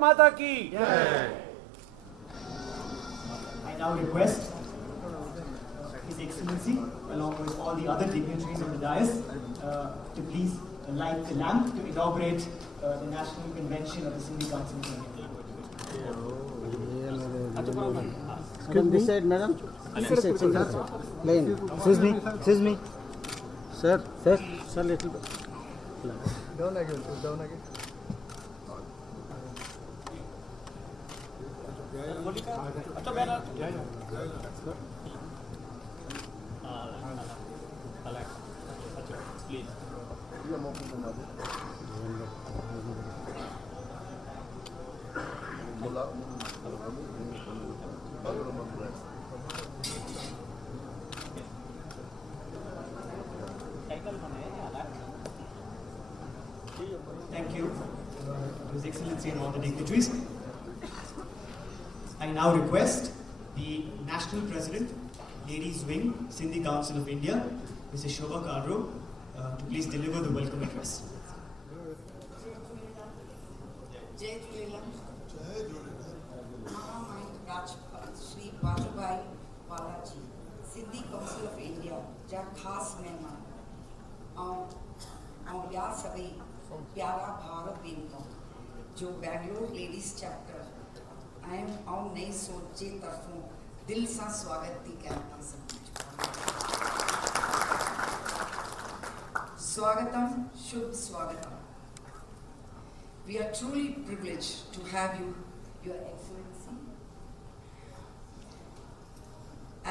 माता की। I now request His Excellency, along with all the other dignitaries on the dais, to please light the lamp to inaugurate the National Convention of the Sindhi Council of India. Come this side, madam. This side, sir. Lane. Excuse me. Sir, little bit. Down again. Thank you, His Excellency and all the dignitaries. I now request the National President Ladies Wing, Sindhi Council of India, Mrs. Shobha Kadro, to please deliver the welcome address. जय झूलेलाल महामहिम राजपाल श्री वाजूभाई वाला जी Sindhi council of India जा ख़ासि महिमान ऐं ॿिया सभई प्यारा भाउर भेनरूं जो बैंगलोर लेडीज़ चैप्टर आहिनि ऐं नई सोच जे तरफ़ों दिलि सां स्वागत थी कयां तव्हां सभिनी जो स्वागतम शुभ स्वागतम. We are truly privileged to have you, Your Excellency.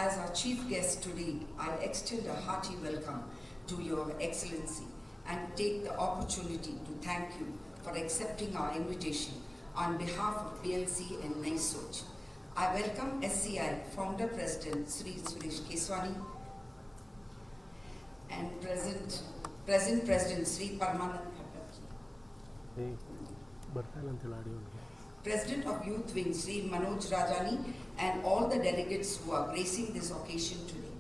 As our chief guest today, I extend a hearty welcome to Your Excellency and take the opportunity to thank you for accepting our invitation on behalf of PLC and Nai Soch. I welcome SCI Founder President Sri Suresh Keswani and present President Sri Parmanand Khattar. President of Youth Wing Sri Manoj Rajani and all the delegates who are gracing this occasion today.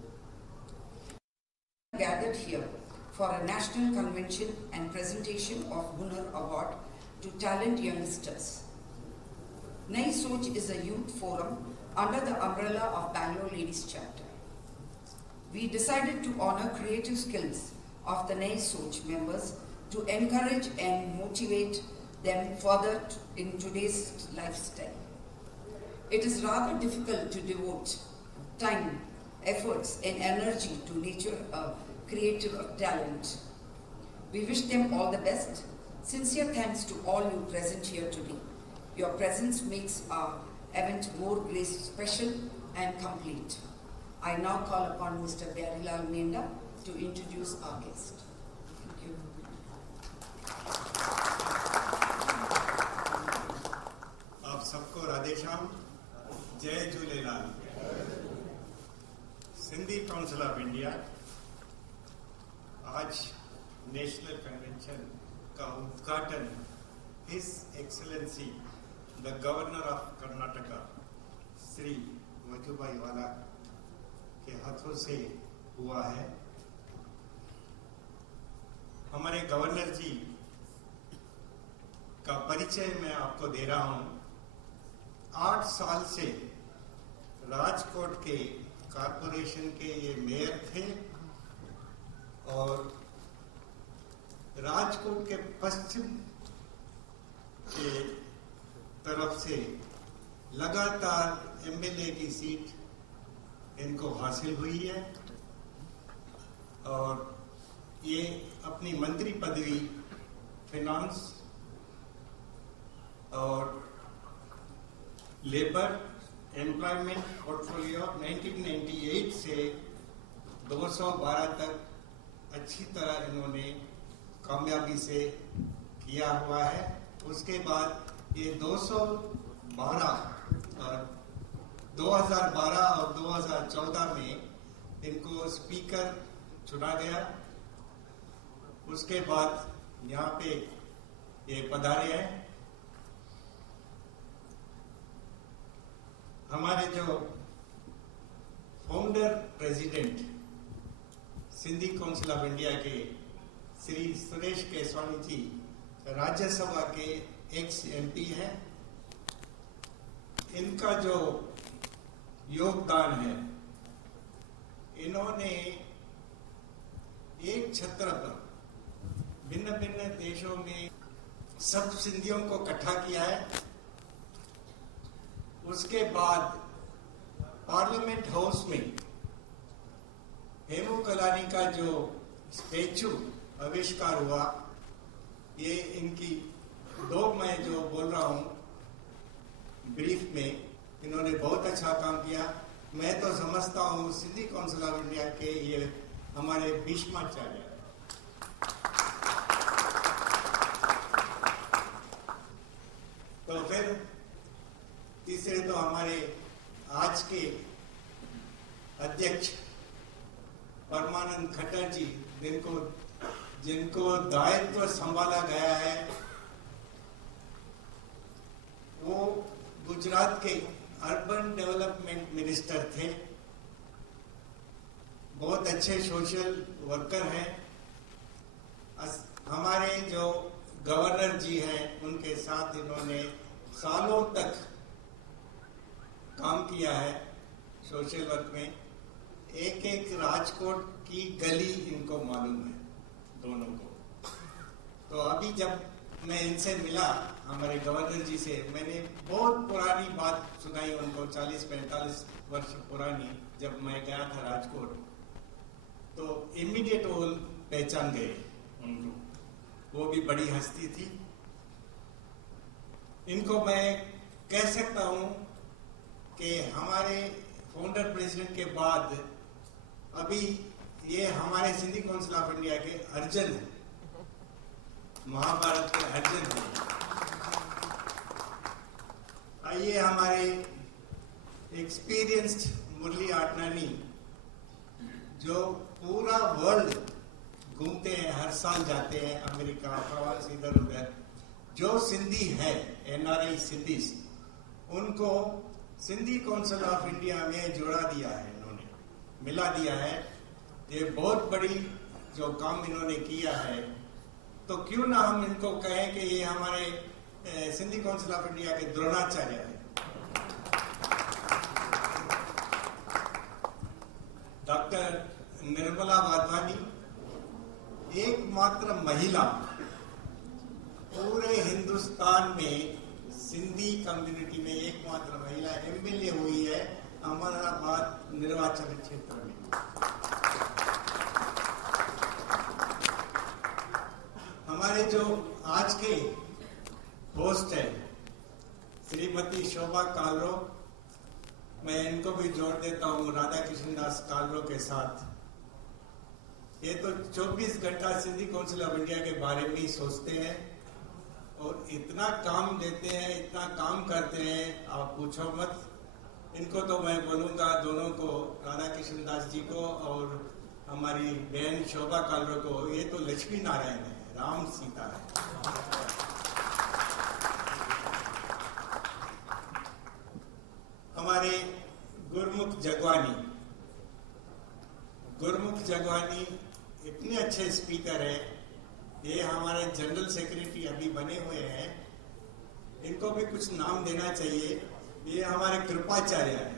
Gathered here for a national convention and presentation of Hunar Award to talent youngsters. Nai Soch is a youth forum under the umbrella of Bangalore Ladies Chapter. We decided to honor creative skills of the Nai Soch members to encourage and motivate them further in today's lifestyle. It is rather difficult to devote time, efforts and energy to nurture a creative talent. We wish them all the best. Sincere thanks to all you present here today. Your presence makes our event more special and complete. I now call upon Mr. Byarilal Menda to introduce our guest. Thank you. आप सबको राधे श्याम, जय Jhulelal. Sindhi council of India आज national convention का उद्घाटन his excellency the governor of Karnataka Shri Vajubhai वाला के हाथों से हुआ है. हमारे गवर्नर जी का परिचय मैं आपको दे रहा हूं. 8 साल से राजकोट के कारपोरेशन के ये मेयर थे और राजकोट के पश्चिम के तरफ से लगातार एमएलए की सीट इनको हासिल हुई है और ये अपनी मंत्री पदवी फिनांस और लेबर एम्प्लॉयमेंट पोर्टफोलियो 1998 से 212 तक अच्छी तरह इन्होंने कामयाबी से किया हुआ है. उसके बाद ये 2012 और 2014 में इनको स्पीकर चुना गया. उसके बाद यहाँ पे ये पधारे हैं. हमारे जो founder president Sindhi council of India के श्री सुरेश केसवानी जी राज्यसभा के एक्स एमपी हैं. इनका जो योगदान है, इन्होंने एक छत्र पर भिन्न भिन्न देशों में सब सिंधियों को इकट्ठा किया है. उसके बाद पार्लियामेंट हाउस में हेमू कलानी का जो स्टैचू आविष्कार हुआ, ये इनकी मैं जो बोल रहा हूं ब्रीफ में, इन्होंने बहुत अच्छा काम किया. मैं तो समझता हूं सिंधी काउंसिल ऑफ इंडिया के ये हमारे भीष्माचार्य. तो फिर तीसरे तो हमारे आज के अध्यक्ष परमानंद खट्टर जी, जिनको दायित्व संभाला गया है. वो गुजरात के अर्बन डेवलपमेंट मिनिस्टर थे बहुत अच्छे सोशल वर्कर हैं। हमारे जो गवर्नर जी हैं उनके साथ इन्होंने सालों तक काम किया है सोशल वर्क में। एक एक राजकोट की गली इनको मालूम है दोनों को। तो अभी जब मैं इनसे मिला, हमारे गवर्नर जी से, मैंने बहुत पुरानी बात सुनाई उनको, 40-45 वर्ष पुरानी, जब मैं गया था राजकोट। तो इमीडिएट वो पहचान गए उनको, वो भी बड़ी हस्ती थी। इनको मैं कह सकता हूं कि हमारे फाउंडर प्रेसिडेंट के बाद अभी ये हमारे सिंधी काउंसिल ऑफ इंडिया के अर्जुन हैं, महाभारत के अर्जुन हैं। आइए हमारे एक्सपीरियंस्ड मुरली आटनानी, जो पूरा वर्ल्ड घूमते हैं, हर साल जाते हैं अमेरिका, फ्रांस, इधर उधर, जो सिंधी है, एनआरआई सिंधीज, उनको सिंधी काउंसिल ऑफ इंडिया में जोड़ा दिया है, इन्होंने मिला दिया है। ये बहुत बड़ी जो काम इन्होंने किया है, तो क्यों ना हम इनको कहें कि ये हमारे सिंधी काउंसिल ऑफ इंडिया के द्रोणाचार्य है। डॉक्टर निर्मला वाधवानी एकमात्र महिला पूरे हिंदुस्तान में, सिंधी कम्युनिटी में एकमात्र महिला एमएलए हुई है अहमदाबाद निर्वाचन क्षेत्र में। हमारे जो आज के होस्ट है श्रीमती शोभा कालरो, मैं इनको भी जोड़ देता हूँ राधा कृष्ण दास कालरो के साथ। ये तो 24 घंटा सिंधी काउंसिल ऑफ इंडिया के बारे में ही सोचते हैं और इतना काम देते हैं, इतना काम करते हैं, आप पूछो मत। इनको तो मैं बोलूँगा दोनों को, राधा कृष्ण दास जी को और हमारी बहन शोभा कालरो को, ये तो लक्ष्मी नारायण है, राम सीता है। हमारे गुरमुख जगवानी इतने अच्छे स्पीकर हैं। ये हमारे जनरल सेक्रेटरी अभी बने हुए हैं, इनको भी कुछ नाम देना चाहिए। ये हमारे कृपाचार्य हैं।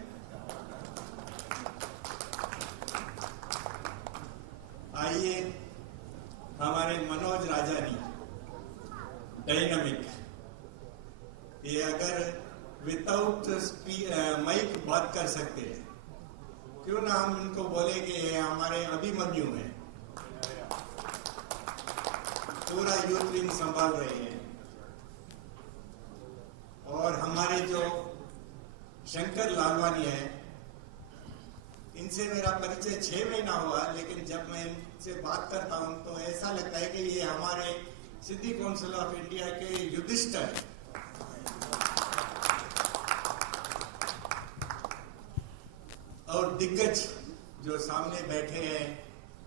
आइए हमारे मनोज राजानी, डायनामिक, ये अगर विदाउट माइक बात कर सकते हैं, क्यों ना हम इनको बोले कि ये हमारे अभिमन्यु हैं, पूरा यूथ विंग संभाल रहे हैं। और हमारे जो शंकर लालवानी है, इनसे मेरा परिचय 6 महीना हुआ, लेकिन जब मैं इनसे बात करता हूं तो ऐसा लगता है कि ये हमारे सिंधी काउंसिल ऑफ इंडिया के युधिष्ठिर। और दिग्गज जो सामने बैठे हैं,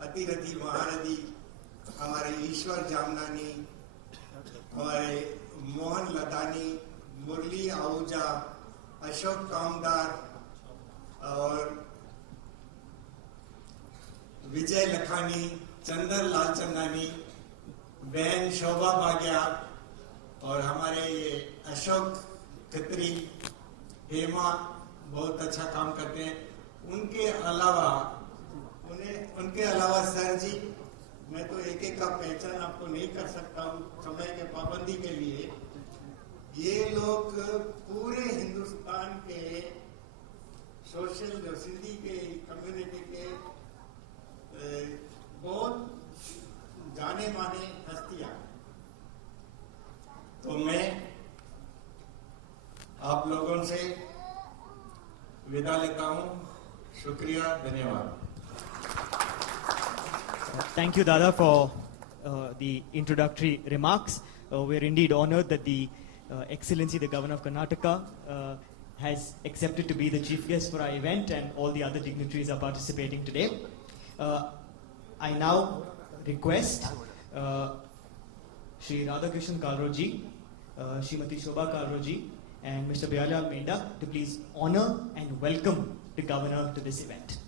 अतिरथी महारथी हमारे ईश्वर जामनानी, हमारे मोहन लदानी, मुरली आहूजा, अशोक कामदार और विजय लखानी, चंदन लालचंदानी, बहन शोभा बागिया और हमारे ये अशोक खत्री, हेमा बहुत अच्छा काम करते हैं। उनके अलावा सर जी, मैं तो एक एक का पहचान आपको नहीं कर सकता हूँ समय के पाबंदी के लिए। ये लोग पूरे हिंदुस्तान के सोशल, जो सिंधी के कम्युनिटी के बहुत जाने माने हस्तियां। तो मैं आप लोगों से विदा लेता हूँ। शुक्रिया, धन्यवाद। Thank you, Dada, for the introductory remarks. We're indeed honored that the Excellency, the Governor of Karnataka, has accepted to be the chief guest for our event, and all the other dignitaries are participating today. I now request Shri Radhakrishnan Kalroji, Srimati Shobha Kalroji, and Mr. Byalal Menda to please honor and welcome the Governor to this event.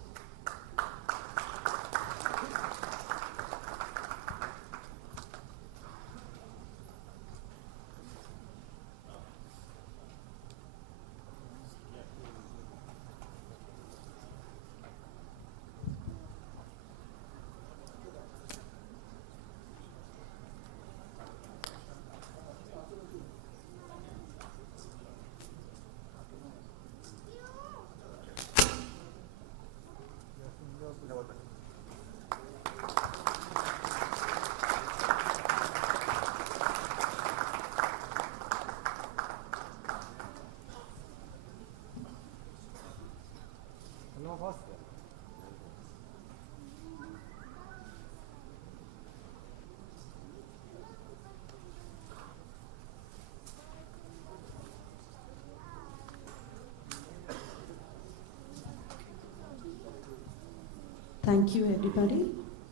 Thank you, everybody.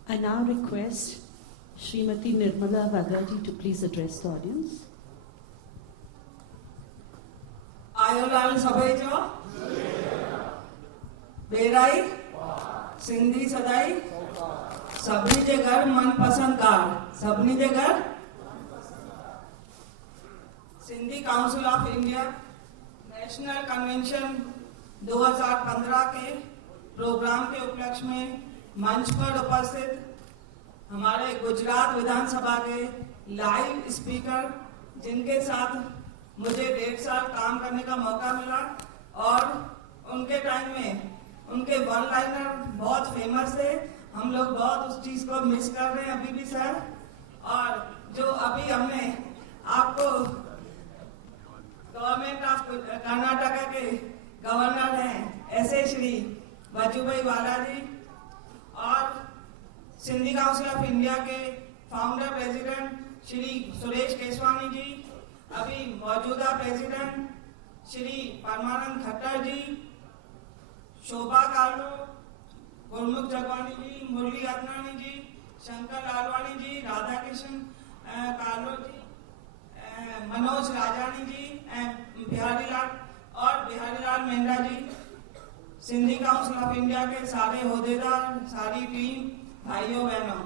I now request Srimati Nirmala Vadaji to please address the audience. Ayo Lal सभई जो बेराई सिंधी सदाई सभी जे घर मनपसंद car सभी जे घर Sindhi council of India national convention 2015 के programme के उपलक्ष्य में मंच पर उपस्थित हमारे गुजरात विधानसभा के लाइव स्पीकर जिनके साथ मुझे 1.5 साल काम करने का मौका मिला और उनके टाइम में उनके वन लाइनर बहुत फेमस थे। हम लोग बहुत उस चीज को मिस कर रहे हैं अभी भी सर। और जो अभी हमने आपको गवर्नमेंट ऑफ कर्नाटका के गवर्नर हैं ऐसे श्री वजूभाई वाला जी और सिंधी काउंसिल ऑफ इंडिया के फाउंडर प्रेसिडेंट श्री सुरेश केसवानी जी, अभी मौजूदा प्रेसिडेंट श्री परमानंद खट्टर जी, शोभा कालो, गुरमुख जगवानी जी, मुरली अदनानी जी, शंकर लालवानी जी, राधा कृष्ण कालो जी, मनोज राजानी जी, बिहारी लाल मेहरा जी, सिंधी काउंसिल ऑफ इंडिया के सारे ओहदेदार, सारी टीम, भाइयों बहनों,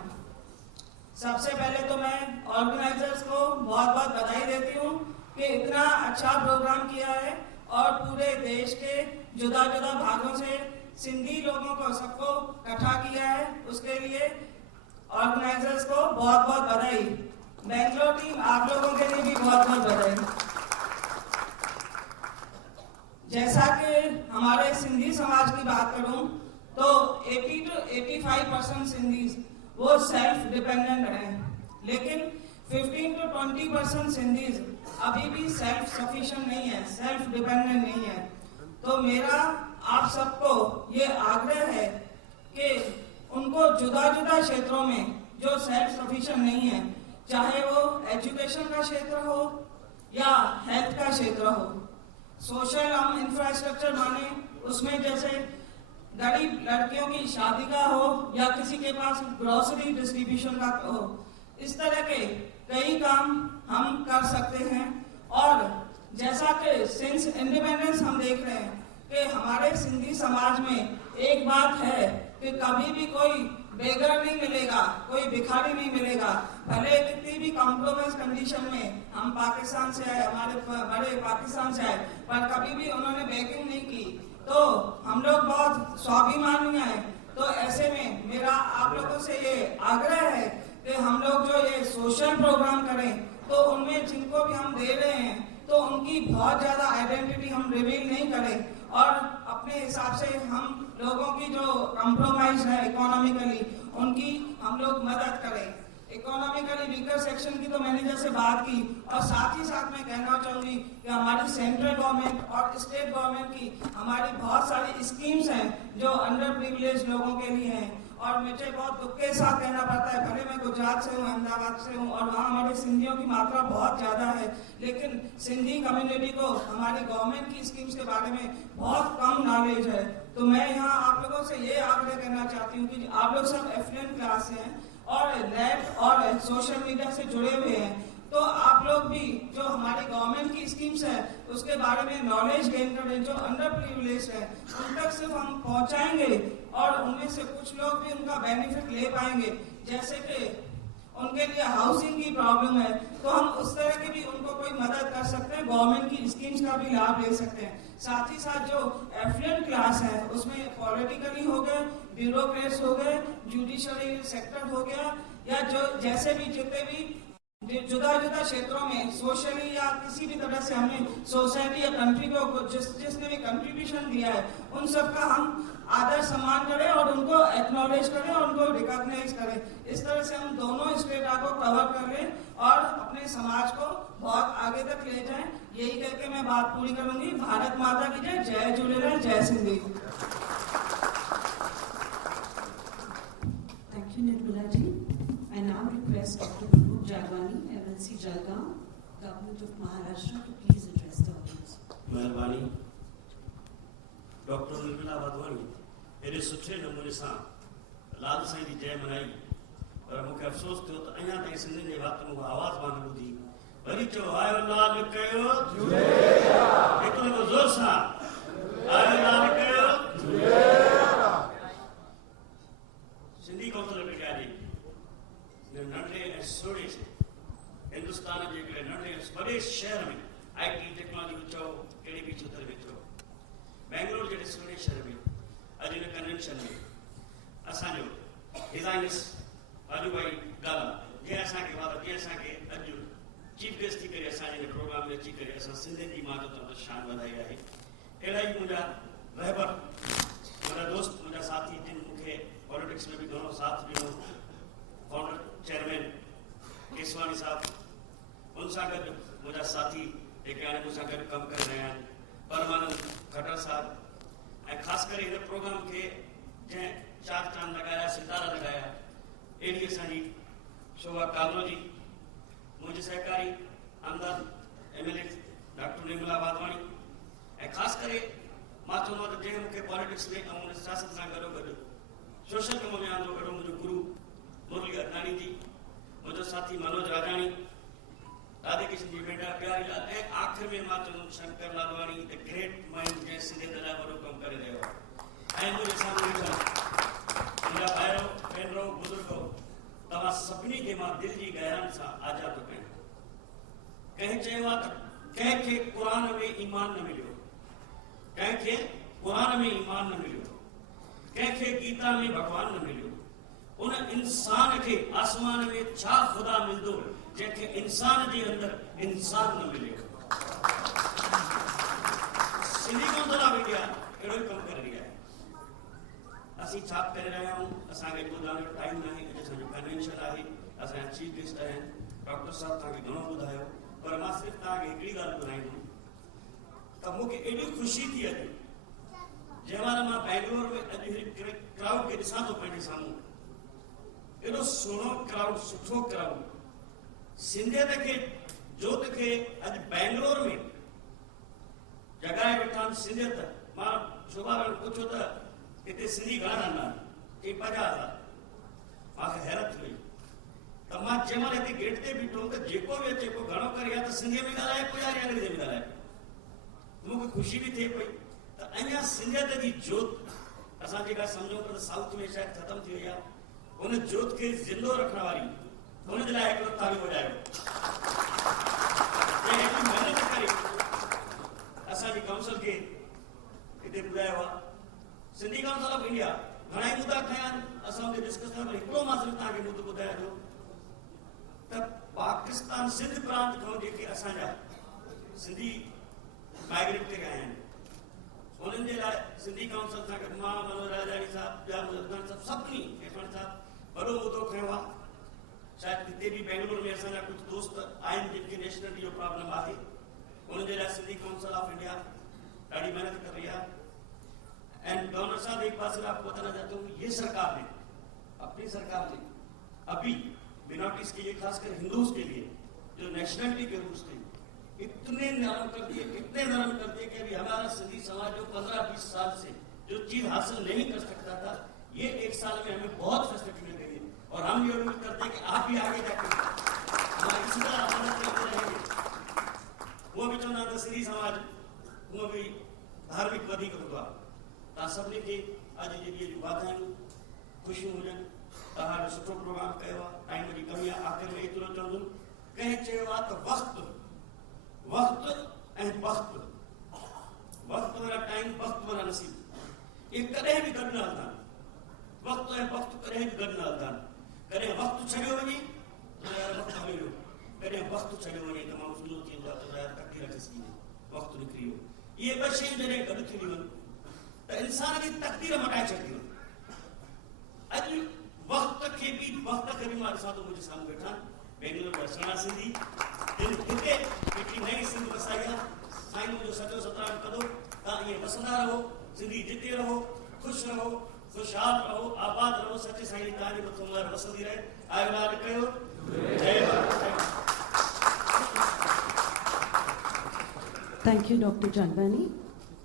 सबसे पहले तो मैं ऑर्गेनाइजर्स को बहुत बहुत बधाई देती हूँ कि इतना अच्छा प्रोग्राम किया है और पूरे देश के जुदा जुदा भागों से सिंधी लोगों को सबको इकट्ठा किया है। उसके लिए ऑर्गेनाइजर्स को बहुत बहुत बधाई। बेंगलोर टीम आप लोगों के लिए भी बहुत बहुत बधाई। जैसा कि हमारे सिंधी समाज की बात करूं तो 80 to 85% सिंधी वो सेल्फ डिपेंडेंट हैं, लेकिन 15 to 20% सिंधीज अभी भी सेल्फ सफिशिएंट नहीं है, सेल्फ डिपेंडेंट नहीं है। तो मेरा आप सबको ये आग्रह है कि उनको जुदा जुदा क्षेत्रों में जो सेल्फ सफिशिएंट नहीं है, चाहे वो एजुकेशन का क्षेत्र हो या हेल्थ का क्षेत्र हो, सोशल इंफ्रास्ट्रक्चर माने उसमें जैसे गरीब लड़कियों की शादी का हो या किसी के पास ग्रोसरी डिस्ट्रीब्यूशन का हो, इस तरह के कई काम हम कर सकते हैं। और जैसा कि सिंस इंडिपेंडेंस हम देख रहे हैं कि हमारे सिंधी समाज में एक बात है कि कभी भी कोई बेगर नहीं मिलेगा, कोई भिखारी नहीं मिलेगा। भले कितनी भी कॉम्प्रोमाइज कंडीशन में हम पाकिस्तान से आए, हमारे बड़े पाकिस्तान से आए, पर कभी भी उन्होंने बेगिंग नहीं की। तो हम लोग बहुत स्वाभिमानी हैं। तो ऐसे में मेरा आप लोगों से ये आग्रह है कि हम लोग जो ये सोशल प्रोग्राम करें तो उनमें जिनको भी हम दे रहे हैं तो उनकी बहुत ज्यादा आइडेंटिटी हम रिवील नहीं करें और अपने हिसाब से हम लोगों की जो कॉम्प्रोमाइज है इकोनॉमिकली उनकी हम लोग मदद करें। इकोनॉमिकली वीकर सेक्शन की तो मैंने जैसे बात की और साथ ही साथ मैं कहना चाहूंगी कि हमारी सेंट्रल गवर्नमेंट और स्टेट गवर्नमेंट की हमारी बहुत सारी स्कीम्स हैं जो अंडर प्रिविलेज लोगों के लिए हैं। और मुझे बहुत दुख के साथ कहना पड़ता है, भले मैं गुजरात से हूँ, अहमदाबाद से हूँ और वहाँ हमारे सिंधियों की मात्रा बहुत ज्यादा है, लेकिन सिंधी कम्युनिटी को हमारी गवर्नमेंट की स्कीम्स के बारे में बहुत कम नॉलेज है। तो मैं यहाँ आप लोगों से ये आग्रह करना चाहती हूँ कि आप लोग सब एफ्लुएंट क्लास से हैं और नेट और सोशल मीडिया से जुड़े हुए हैं, तो आप लोग भी जो हमारी गवर्नमेंट की स्कीम्स है उसके बारे में नॉलेज गेन करें। जो अंडर प्रिविलेज है उन तक सिर्फ हम पहुंचाएंगे और उनमें से कुछ लोग भी उनका बेनिफिट ले पाएंगे। जैसे कि उनके लिए हाउसिंग की प्रॉब्लम है तो हम उस तरह की भी उनको कोई मदद कर सकते हैं, गवर्नमेंट की स्कीम्स का भी लाभ ले सकते हैं। साथ ही साथ जो एफ्लुएंट क्लास है उसमें पॉलिटिकली हो गए, ब्यूरोक्रेट्स हो गए, जुडिशरी सेक्टर हो गया या जो जैसे भी जितने भी जुदा जुदा क्षेत्रों में सोशली या किसी भी तरह से हमने सोसाइटी या कंट्री को जिसने भी कंट्रीब्यूशन दिया है उन सब का हम आदर सम्मान करें और उनको एक्नॉलेज करें और उनको रिकॉग्नाइज करें। इस तरह से हम दोनों स्टेटा को कवर कर लें और अपने समाज को बहुत आगे तक ले जाएं। यही करके मैं बात पूरी करूंगी। भारत माता की जय, जय झूलेलाल, जय Sindhi. Thank you, Nirmala ji. I now request Dr. Gurmukh Jagwani, MLC Jalgaon, Government of Maharashtra, to please address the audience. महिरबानी। डॉक्टर निर्मला वाधवानी एॾे सुठे नमूने सां लाल साईं जी जय मनाई, पर मूंखे अफ़सोस थियो त अञा ताईं सिंधियुनि जे वात में आवाज़ मां न ॿुधी। वरी चयो आयो लाल कयो हिकिड़ो को ज़ोर सां, आयो लाल कयो। सिंधी कौंसिल में ॾियारी नंढे ऐं सोढ़े से हिंदुस्तान जे हिकिड़े नंढे वॾे शहर में IT टेक्नोलॉजी चओ कहिड़े बि क्षेत्र में चओ, बैंगलोर जहिड़े सुहिणे शहर में अॼु हिन कन्वेंशन में असांजो डिज़ाइनर्स वाजूभाई गाला जीअं असांखे अॼु चीफ गेस्ट थी करे असांजे हिन प्रोग्राम में अची करे असां सिंधियुनि जी मां जो तरफ़ शान वधाई आहे। अहिड़ा ई मुंहिंजा रहबर, मुंहिंजा दोस्त, मुंहिंजा साथी जिन मूंखे पॉलिटिक्स में भी घणो साथ ॾिनो, फाउंडर चेयरमैन केसवानी साहब, उन सां गॾु मुंहिंजा साथी जेके हाणे मूंसां गॾु कमु करे रहिया आहिनि, परमानंद खट्टर साहब, ऐं ख़ासि करे हिन प्रोग्राम खे जंहिं चार चांद लॻाया, सितारा लॻाया, अहिड़ी असांजी शोभा कालोजी, मुंहिंजे सहकारी आमदार MLA डॉक्टर निर्मला वाधवाणी, ऐं ख़ासि करे मां चवंदो त जंहिं मूंखे पॉलिटिक्स में ऐं सियासत सां गॾोगॾु सोशल कम में आंदो कयो, मुंहिंजो गुरु मुरली अडवाणी जी, मुंहिंजो साथी मनोज राजाणी, राधे कृष्ण जी बेटा प्यारीलाल, ऐं आख़िर में मां चवंदुमि Shankar Lalwani, the great mind जंहिं सिंधियत लाइ वॾो कमु करे रहियो आहे। ऐं मुंहिंजे साम्हूं मुंहिंजा भाइरो भेनरो बुज़ुर्गो, तव्हां सभिनी खे मां दिलि जी गहराइनि सां आज़ादु थो कयां। कंहिं चयो आहे त कंहिंखे क़ुरान में ईमान न मिलियो, कंहिंखे क़ुरान में ईमान न मिलियो, कंहिंखे गीता में भॻवान न मिलियो, उन इंसान खे आसमान में छा ख़ुदा मिलंदो जंहिंखे इंसान जे अंदरि इंसान न मिलियो। सिंधी कौंसिल ऑफ इंडिया अहिड़ो ई कमु करे रही आहे। असीं छा करे रहिया आहियूं, असांखे ॿुधाइण जो टाइम न आहे। अॼु असांजो कन्वेंशन आहे, असांजा चीफ गेस्ट आहिनि, डॉक्टर साहब तव्हांखे घणो ॿुधायो, पर मां सिर्फ़ु तव्हांखे हिकिड़ी ॻाल्हि ॿुधाईंदुमि त मूंखे एॾी ख़ुशी थी अॼु जंहिं महिल मां बैंगलोर में अॼु हिकिड़े क्राउड खे ॾिसां थो पंहिंजे साम्हूं, एॾो सुहिणो क्राउड, सुठो क्राउड, सिंधियत खे जोत खे अॼु बैंगलोर में जॻाए वेठा आहिनि। सिंधियत मां शोभा भेण पुछो त हिते सिंधी घणा रहंदा आहिनि, चई 50,000। मूंखे हैरत थी वई त मां जंहिं महिल हिते गेट ते बीठो त जेको बि अचे को घणो करे या त सिंधीअ में ॻाल्हाए को या अंग्रेजी में ॻाल्हाए, मूंखे ख़ुशी बि थिए पई त अञा सिंधियत जी जोत असां जेका सम्झूं था त साउथ में शायदि ख़तमु थी वई आहे, उन जोत खे ज़िंदो रखण वारी हुन जे लाइ हिकिड़ो ताली वॼायो। हेॾी महिनत करे असांजी काउंसिल खे हिते ॿुधायो आहे। सिंधी काउंसिल ऑफ इंडिया घणा ई मुद्दा खयां आहिनि, असां हुते डिस्कस कयूं, हिकिड़ो मां सिर्फ़ु तव्हांखे मुद्दो ॿुधायां थो त पाकिस्तान सिंध प्रांत खां जेके असांजा सिंधी माइग्रेट ते आया आहिनि, उन्हनि जे लाइ सिंधी काउंसिल सां गॾु मां, मनोज राजाणी साहब, ॿिया मुज़फ़र साहब, सभिनी केसवाणी साहब वॾो मुद्दो खयो आहे। शायदि हिते बि बैंगलोर में असांजा कुझु दोस्त आहिनि जिनखे नेशनलिटी जो प्रॉब्लम आहे, उन्हनि जे लाइ सिंधी काउंसिल ऑफ इंडिया ॾाढी मेहनत कर रही है। एंड गवर्नर साहब एक बात सिर्फ आपको बताना चाहता हूँ, ये सरकार ने, अपनी सरकार ने अभी मिनॉरिटीज के लिए, खासकर हिंदूज के लिए जो नेशनलिटी के रूल्स थे इतने नरम कर दिए, इतने नरम कर दिए कि अभी हमारा सिंधी समाज जो 15-20 साल से जो चीज हासिल नहीं कर सकता था, ये 1 साल में हमें बहुत फैसिलिटी मिल गई है। और हम ये उम्मीद करते हैं कि आप भी आगे जाकर हमारी इसी तरह मदद करते रहेंगे। वो भी चवंदा त सिंधी समाज वो भी धार्मिक वधीक हूंदो आहे। तव्हां सभिनी खे अॼु जे ॾींहं जूं वाधायूं, ख़ुशियूं हुजनि। तव्हां सुठो प्रोग्राम कयो आहे, टाइम जी कमी आहे। आख़िर में एतिरो चवंदुमि, कंहिं चयो आहे त वक़्तु ऐं वक़्तु, वक़्तु वारा टाइम, वक़्तु वारा नसीब, इहे कॾहिं बि गॾु न हलंदा आहिनि। वक़्तु ऐं वक़्तु कॾहिं बि गॾु न हलंदा आहिनि। कॾहिं वक़्तु छॾियो वञे त यार वक़्तु हली वियो, कॾहिं वक़्तु छॾियो वञे त माण्हू सुञो थींदो आहे त यार तकदीर खसी वञे, वक़्तु निकिरी वियो। इहे ॿ शयूं जॾहिं गॾु थींदियूं आहिनि त इंसान जी तकदीर मटाए छॾंदियूं आहिनि। अॼु वक़्त खे बि मां ॾिसां थो मुंहिंजे साम्हूं वेठा आहिनि बेंगलोर जा सुहिणा सिंधी, हिते हिकिड़ी नई सिंध वसाई आहे। साईं मुंहिंजो सचो सतराम कंदो, तव्हां ईअं वसंदा रहो, सिंधी जिते रहो, ख़ुशि रहो, खुशहाल रहो, आबाद रहो, सचे साईं जी तव्हांजे मथां मुहर वसंदी रहे। आयो नाल कयो, जय Bharat. Thank you, Dr. Jalwani.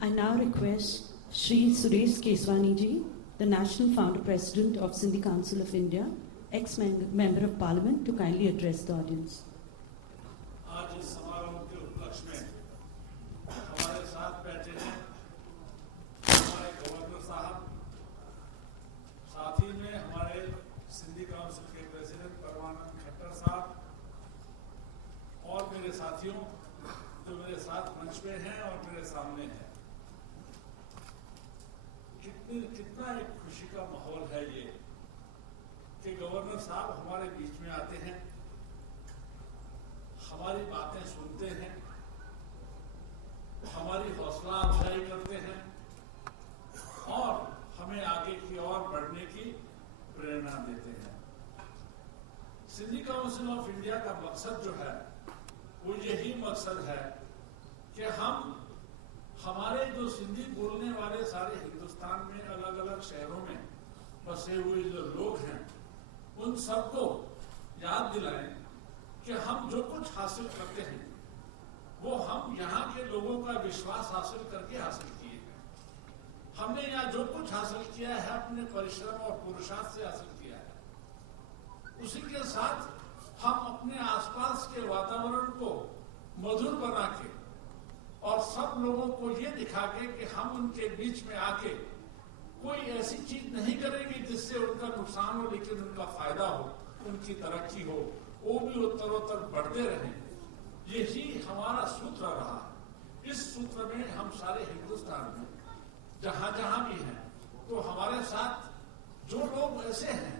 I now request Shri Suresh Keswani ji, the National Founder President of Sindhi Council of India, ex-member of Parliament, to kindly address the audience. आज इस समारोह के उपलक्ष्य में हमारे साथ बैठे हैं हमारे गवर्नर साहब, साथ ही में हमारे सिंधी काउंसिल के प्रेसिडेंट परमानंद खट्टर साहब और मेरे साथियों जो मेरे साथ मंच पे हैं और मेरे सामने हैं। कितना एक खुशी का माहौल है ये कि गवर्नर साहब हमारे बीच में आते हैं, हमारी बातें सुनते हैं, हमारी हौसला अफजाई करते हैं और हमें आगे की ओर बढ़ने की प्रेरणा देते हैं। सिंधी काउंसिल ऑफ इंडिया का मकसद जो है वो यही मकसद है कि हम हमारे जो सिंधी बोलने वाले सारे हिंदुस्तान में अलग अलग शहरों में बसे हुए जो लोग हैं उन सबको याद दिलाएं कि हम जो कुछ हासिल करते हैं वो हम यहाँ के लोगों का विश्वास हासिल करके हासिल किए हैं। हमने यहाँ जो कुछ हासिल किया है अपने परिश्रम और पुरुषार्थ से हासिल किया है। उसी के साथ हम अपने आसपास के वातावरण को मधुर बना के और सब लोगों को ये दिखा के कि हम उनके बीच में आके कोई ऐसी चीज नहीं करेंगे जिससे उनका नुकसान हो, लेकिन उनका फायदा हो, उनकी तरक्की हो, वो भी उत्तरोत्तर बढ़ते रहें। यही हमारा सूत्र रहा। इस सूत्र में हम सारे हिंदुस्तान में जहां जहां भी हैं तो हमारे साथ जो लोग ऐसे हैं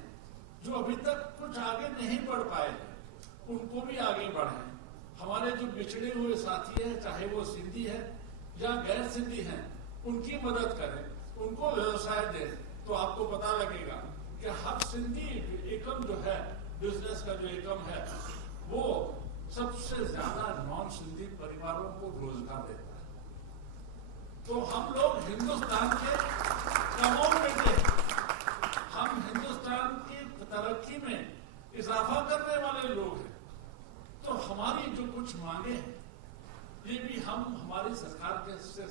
जो अभी तक कुछ आगे नहीं बढ़ पाए हैं उनको भी आगे बढ़ाएं। हमारे जो बिछड़े हुए साथी हैं, चाहे वो सिंधी है या गैर सिंधी हैं, उनकी मदद करें, उनको व्यवसाय दें, तो आपको पता लगेगा कि हर सिंधी एकम जो है, बिजनेस का जो एकम है, वो सबसे ज्यादा नॉन सिंधी परिवारों को रोजगार देता है। तो हम लोग हिंदुस्तान के कमों में हम हिंदुस्तान की तरक्की में इजाफा करने वाले लोग हैं। तो हमारी जो कुछ मांगे हैं ये भी हम हमारी सरकार के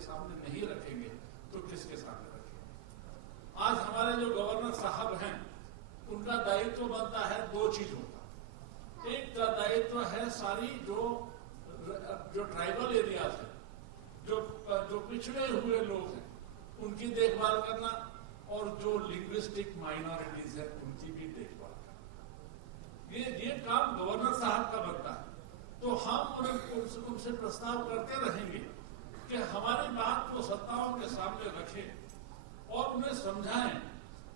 सामने नहीं रखेंगे तो किसके सामने रखेंगे। आज हमारे जो गवर्नर साहब हैं उनका दायित्व बनता है दो चीजों का। एक का दायित्व है सारी जो ट्राइबल एरियाज है, जो पिछड़े हुए लोग हैं उनकी देखभाल करना और जो लिंग्विस्टिक माइनॉरिटीज है उनकी भी देखभाल करना। ये काम गवर्नर साहब का बनता है। तो हम उनसे प्रस्ताव करते रहेंगे कि हमारी बात को सत्ताओं के सामने रखें और उन्हें समझाएं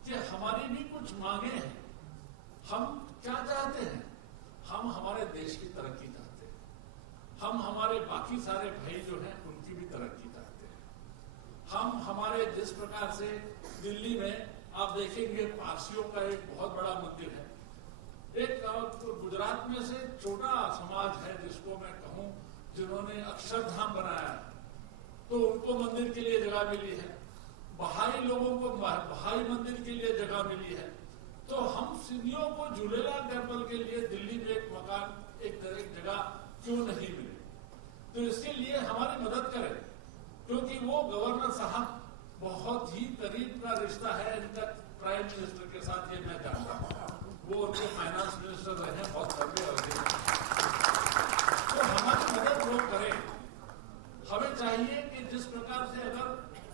कि हमारी भी कुछ मांगे हैं। हम क्या चाहते हैं? हम हमारे देश की तरक्की चाहते हैं। हम हमारे बाकी सारे भाई जो हैं उनकी भी तरक्की चाहते हैं। हम हमारे जिस प्रकार से दिल्ली में आप देखेंगे पारसियों का एक बहुत बड़ा मंदिर है। एक तो गुजरात में से छोटा समाज है जिसको मैं कहूं जिन्होंने अक्षरधाम बनाया है, तो उनको मंदिर के लिए जगह मिली है। बहाई लोगों को बहाई मंदिर के लिए जगह मिली है। तो हम सिंधियों को झूलेलाल टेम्पल के लिए दिल्ली में एक मकान, एक जगह क्यों नहीं मिले? तो इसके लिए हमारी मदद करें, क्योंकि वो गवर्नर साहब बहुत ही करीब का रिश्ता है इनका प्राइम मिनिस्टर के साथ, ये मैं जानता हूँ। वो उनके फाइनेंस मिनिस्टर रहे बहुत लंबे अवधि। तो हमारी मदद लोग करें। हमें चाहिए कि जिस प्रकार से अगर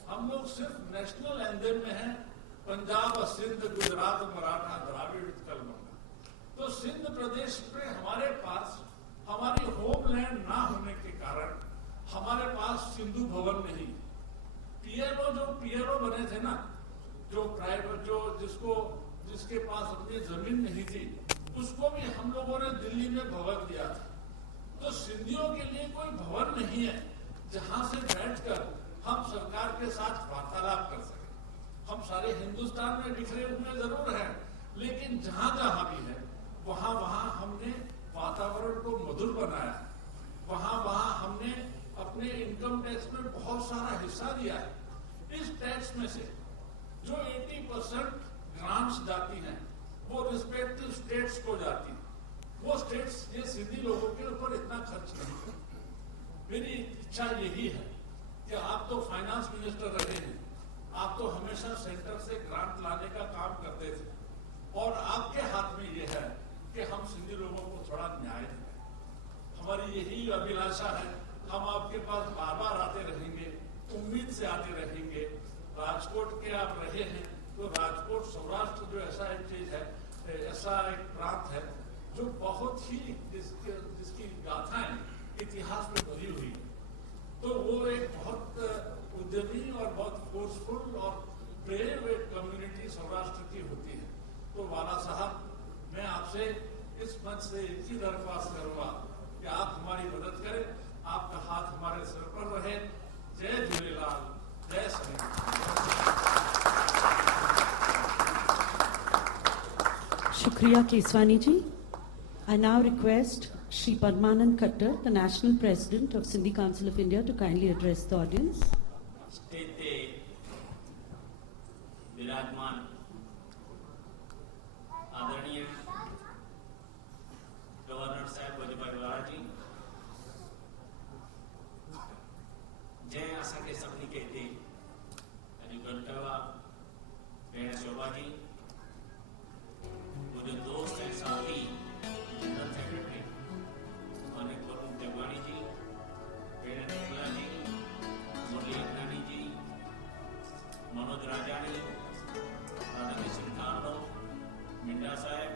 हम लोग सिर्फ नेशनल एंथम में हैं, पंजाब और सिंध, गुजरात, मराठा, द्राविड़, कलमंगा, तो सिंध प्रदेश में हमारे पास हमारी होमलैंड ना होने के कारण हमारे पास सिंधु भवन नहीं। पीएलओ बने थे ना, जो प्राइवेट जिसके पास अपनी जमीन नहीं थी, उसको भी हम लोगों ने दिल्ली में भवन दिया था। तो सिंधियों के लिए कोई भवन नहीं है जहां से बैठकर हम सरकार के साथ वार्तालाप कर सके। हम सारे हिंदुस्तान में बिखरे हुए जरूर हैं, लेकिन जहां जहां भी है वहां हमने वातावरण को मधुर बनाया। वहां हमने अपने इनकम टैक्स में बहुत सारा हिस्सा दिया है। इस टैक्स में से जो 80% ग्रांट्स जाती हैं वो रिस्पेक्टिव स्टेट्स को जाती है। वो स्टेट्स ये सिंधी लोगों के ऊपर इतना खर्च नहीं करती। मेरी इच्छा यही है कि आप तो फाइनेंस मिनिस्टर रहे हैं, आप तो हमेशा सेंटर से ग्रांट लाने का काम करते थे और आपके हाथ में ये है कि हम सिंधी लोगों को थोड़ा न्याय दें। हमारी यही अभिलाषा है, हम आपके पास बार बार आते रहेंगे, उम्मीद से आते रहेंगे। राजकोट के आप रहे हैं तो राजकोट सौराष्ट्र जो ऐसा एक चीज है, ऐसा एक प्रांत है जो बहुत ही जिसकी गाथाएं इतिहास में भरी हुई है। तो वो एक बहुत उद्यमी और बहुत फोर्सफुल और ब्रेव एक कम्युनिटी सौराष्ट्र की होती है। तो वाला साहब, मैं आपसे इस मंच से एक ही दरख्वास्त करूंगा कि आप हमारी मदद करें, आपका हाथ हमारे सिर पर रहे। जय झूलेलाल, जय Shri. Shukriya Keswani ji. I now request Shri Padmanand Khattar, the National President of Sindhi Council of India, to kindly address the audience. Stage पे विराजमान आदरणीय गवर्नर साहब वजूभाई वाला जी, जय असांखे सभिनी खे हिते अॼु गॾु कयो आहे। भेण शोभा जी, मुंहिंजो दोस्त ऐं साथी जनरल सेक्रेटरी माननीय वरुण जगवाणी जी, भेण निर्मला जी, मुरली अगनानी जी, मनोज राजाणी, राधा किशन खानो, मिंडा साहब,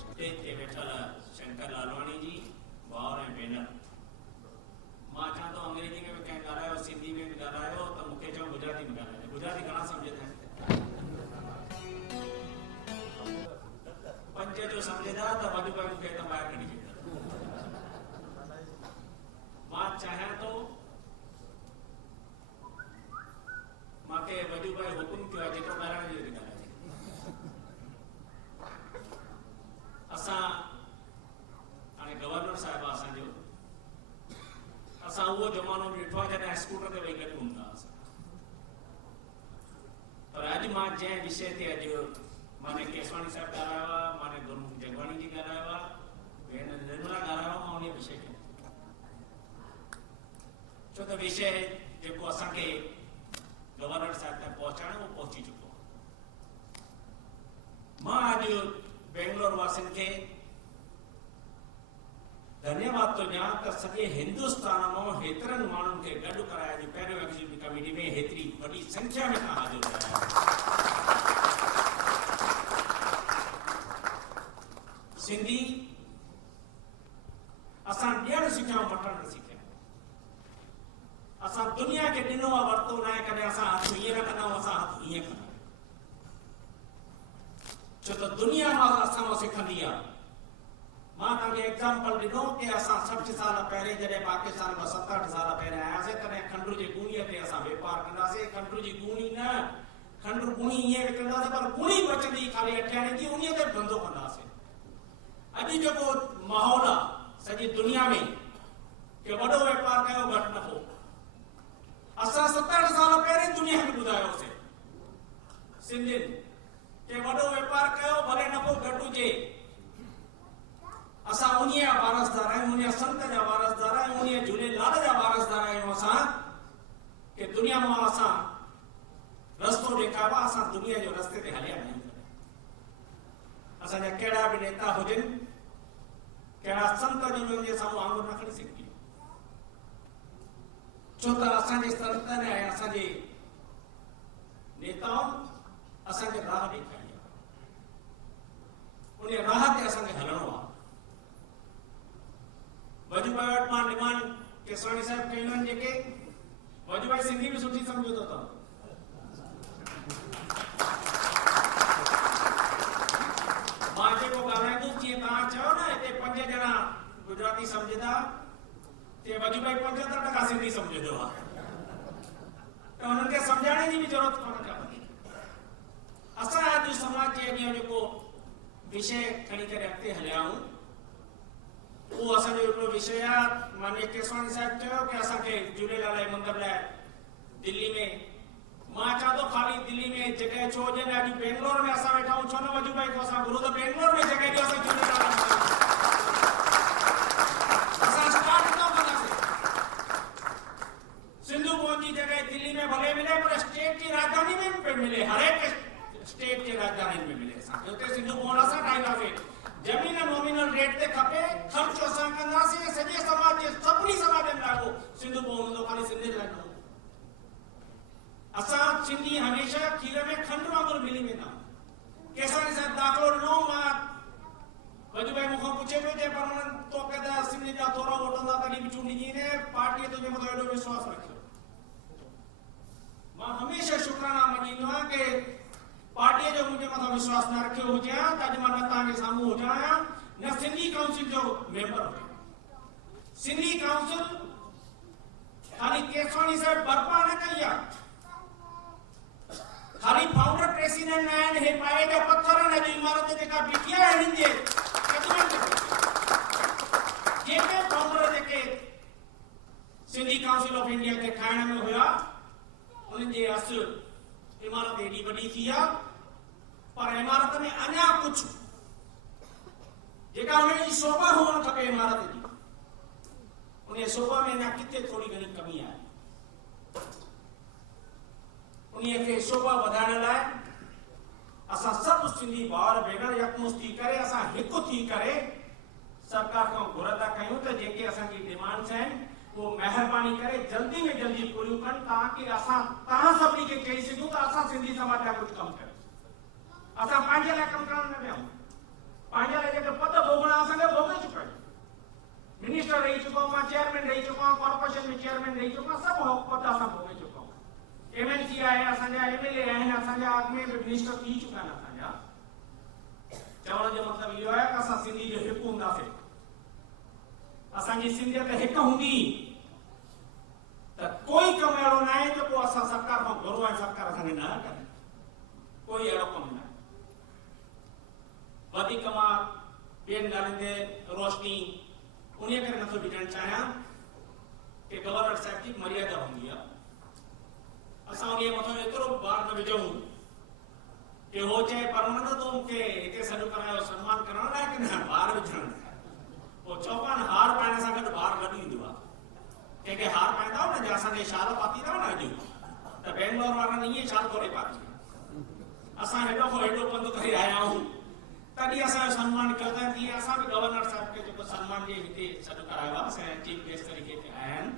स्टेज ते वेठल शंकर लालवाणी जी, भाउर ऐं भेनर। मां चाहां थो अंग्रेजी में बि कंहिं ॻाल्हायो, सिंधी में बि ॻाल्हायो, त मूंखे चओ गुजराती में ॻाल्हायो। गुजराती घणा सम्झंदा आहिनि? पंज जो सम्झंदा त वधीक मूंखे त ॿाहिरि कढी छॾींदा। मां चाहियां थो, मूंखे वजूभाई हुकुम कयो आहे जेको ॻाल्हाइण जो ॻाल्हाए। असां हाणे गवर्नर साहिब आहे असांजो, असां उहो ज़मानो ॾिठो आहे जॾहिं स्कूटर ते वेही करे घुमंदा हुआसीं। पर अॼु मां जंहिं विषय ते अॼु माने केसवाणी साहब ॻाल्हायो आहे, माने गुरमुख जगवाणी जी ॻाल्हायो आहे, भेण निर्मला ॻाल्हायो आहे, मां उन विषय खे छो त विषय जेको असांखे गवर्नर साहब तक पहुंचाना वो पहुंची चुको। मां अॼु बेंगलोर वासियुनि खे धन्यवाद तो ॾियां त सॼे हिंदुस्तान मां हेतिरनि माण्हुनि खे गॾु कराया जी पहिरियों एग्जीक्यूटिव कमेटी में हेतिरी वॾी संख्या में तव्हां हाज़िर रहिया। सिंधी असां ॾियणु सिखिया, वठणु न सिखिया। असां दुनिया खे ॾिनो आहे, वरितो न आहे। कॾहिं असां हथ हीअं न कंदा आहियूं, असां हथ हीअं कंदा आहियूं, छो त दुनिया मां असां मां सिखंदी आहे। मां तव्हांखे एग्जाम्पल ॾिनो कि असां 60 साल पहिरें जॾहिं पाकिस्तान मां 7-8 साल पहिरें आयासीं, तॾहिं खंडु जी गुणीअ ते असां वापार कंदासीं। खंडु जी गुणी न, खंडु गुणी ईअं विकिणंदासीं, पर गुणी बचंदी खाली 8 आने जी, उन ते धंधो कंदासीं। अॼु जेको माहौल आहे सॼी दुनिया में कि वॾो वापार कयो घटि नफ़ो, असां 7-8 साल पहिरें दुनिया खे ॿुधायोसीं सिंधियुनि कि वॾो वापार कयो, भले नफ़ो घटि हुजे। असां उन जा वारसदार आहियूं, उन संत जा वारसदार आहियूं, उन झूलेलाल जा वारसदार आहियूं। असां कि दुनिया मां असां रस्तो ॾेखारियो आहे, असां दुनिया जो रस्ते ते हलिया आहियूं। असांजा कहिड़ा बि नेता हुजनि, कहिड़ा संत हुजनि, उनजे साम्हूं आङुर न खणी सघिबी, छो त असांजे संतनि ऐं असांजे नेताउनि असांखे राह ॾेखारी आहे। उन राह ते असांखे हलणो आहे। वजूभाई वटि मां डिमांड केसवाणी साहिब कयूं आहिनि, जेके वजूभाई सिंधी बि सुठी सम्झो था। मां जेको ॻाल्हाईंदुसि, जीअं तव्हां चयो न हिते 5 ॼणा गुजराती सम्झंदा, ते वजूभाई 75% सिंधी सम्झंदो आहे, त हुननि खे सम्झाइण जी बि ज़रूरत कोन पवंदी। असां अॼु समाज जे अॻियां जेको विषय खणी करे अॻिते हलिया आहियूं, वो असांजो हिकिड़ो विषय आहे। माननीय केसवाणी साहिब चयो कि असांखे झूलेलाल जे मंदर लाइ दिल्ली में, मां चवां थो खाली दिल्ली में जॻह छो हुजनि। अॼु बेंगलोर में असां वेठा आहियूं, छो न वजूभाई को असां घुरो त बेंगलोर में जॻह ॾियो, असां झूलेलाल असां स्टार्ट न कंदासीं। सिंधु भवन जी जॻह दिल्ली में भले मिले, पर स्टेट जी सिंधु भवन असां ठाहींदासीं जमीन नॉमिनल रेट ते खपे ख़र्च असां कंदासीं सॼे समाज जे सभिनी समाजनि लाइ सिंधु भवन हूंदो खाली सिंधियुनि लाइ न हूंदो असां सिंधी हमेशह खीर में खंड वांगुरु मिली वेंदा केसानी साहिब दाख़िलो ॾिनो मां वजू भाई मूंखां पुछे पियो जे पर उन्हनि तोखे त सिंधी जा थोरा वोट हूंदा तॾहिं बि चूंडी ॾींदे पार्टीअ तुंहिंजे मथां एॾो विश्वास रखियो मां हमेशह शुक्राना मञींदो आहियां कि पार्टीअ जो मुंहिंजे मथां विश्वास न रखियो हुजे हा त अॼु मां न तव्हांजे साम्हूं हुजां हा न सिंधी काउंसिल जो मेंबर हुजे सिंधी काउंसिल खाली केसवानी साहिब बर्पा न कई आहे खाली फाउंडर प्रेसिडेंट आहिनि हे पाए जा पत्थर आहिनि अॼु इमारत जेका बीठी आहे हिननि जे कदमनि ते जेके फाउंडर जेके सिंधी काउंसिल ऑफ इंडिया खे ठाहिण में हुया उन्हनि जे असुल इमारत एॾी वॾी थी आहे पर इमारत में अञा कुझु जेका हुन जी शोभा हुअणु खपे इमारत जी उन शोभा में अञा किथे थोरी घणी कमी आहे उन्हीअ खे शोभा वधाइण लाइ असां सभु सिंधी भाउर भेनर यकमुश थी करे असां हिकु थी करे सरकार खां घुर था कयूं त जेके असांजी डिमांड्स आहिनि वो महिरबानी करे जल्दी में जल्दी पूरियूं कनि ताकि असां तव्हां सभिनी खे चई सघूं त असां सिंधी समाज लाइ कुझु कमु कयूं असां पंहिंजे लाइ कमु करण न वियूं पंहिंजे लाइ जेके पद भोगणा असांखे भोगे चुका आहियूं मिनिस्टर रही चुका आहियूं मां चेयरमैन रही चुका आहियां कॉर्पोरेशन में चेयरमैन रही चुका आहियां सभु पद असां भोगे चुका आहियूं एमएलसी आहे असांजा एमएलए आहिनि असांजा अॻु में मिनिस्टर थी चुका आहिनि असांजा चवण जो मतिलबु इहो आहे कि असां सिंधी जो हिकु हूंदासीं असांजी सिंधियत हिकु हूंदी त कोई कमु अहिड़ो न आहे जेको असां सरकार खां घुरो ऐं सरकार असांखे न करे कोई अहिड़ो कमु न आहे वधीक मां ॿियनि ॻाल्हियुनि ते रोशनी उन करे नथो ॾियणु चाहियां कि गवर्नर साहिब जी मर्यादा हूंदी आहे असां उन मथां एतिरो भार न विझूं कि हो चए पर न तूं मूंखे हिते सॾु करायो सम्मान करण लाइ कि न भार विझण लाइ वो चौपान हार पाइण सां गॾु भार गॾु ईंदो आहे कंहिंखे हार पाईंदा न जे असांखे शाल पाती अथव न अॼु त बैंगलोर वारनि ईअं शाल थोरे पाती असां हेॾो खां हेॾो पंधु करे आया आहियूं तॾहिं असांजो सम्मान कयो था तीअं असां बि गवर्नर साहिब खे जेको सम्मान जे हिते सॾु करायो आहे असांजा चीफ गेस्ट तरीक़े ते आया आहिनि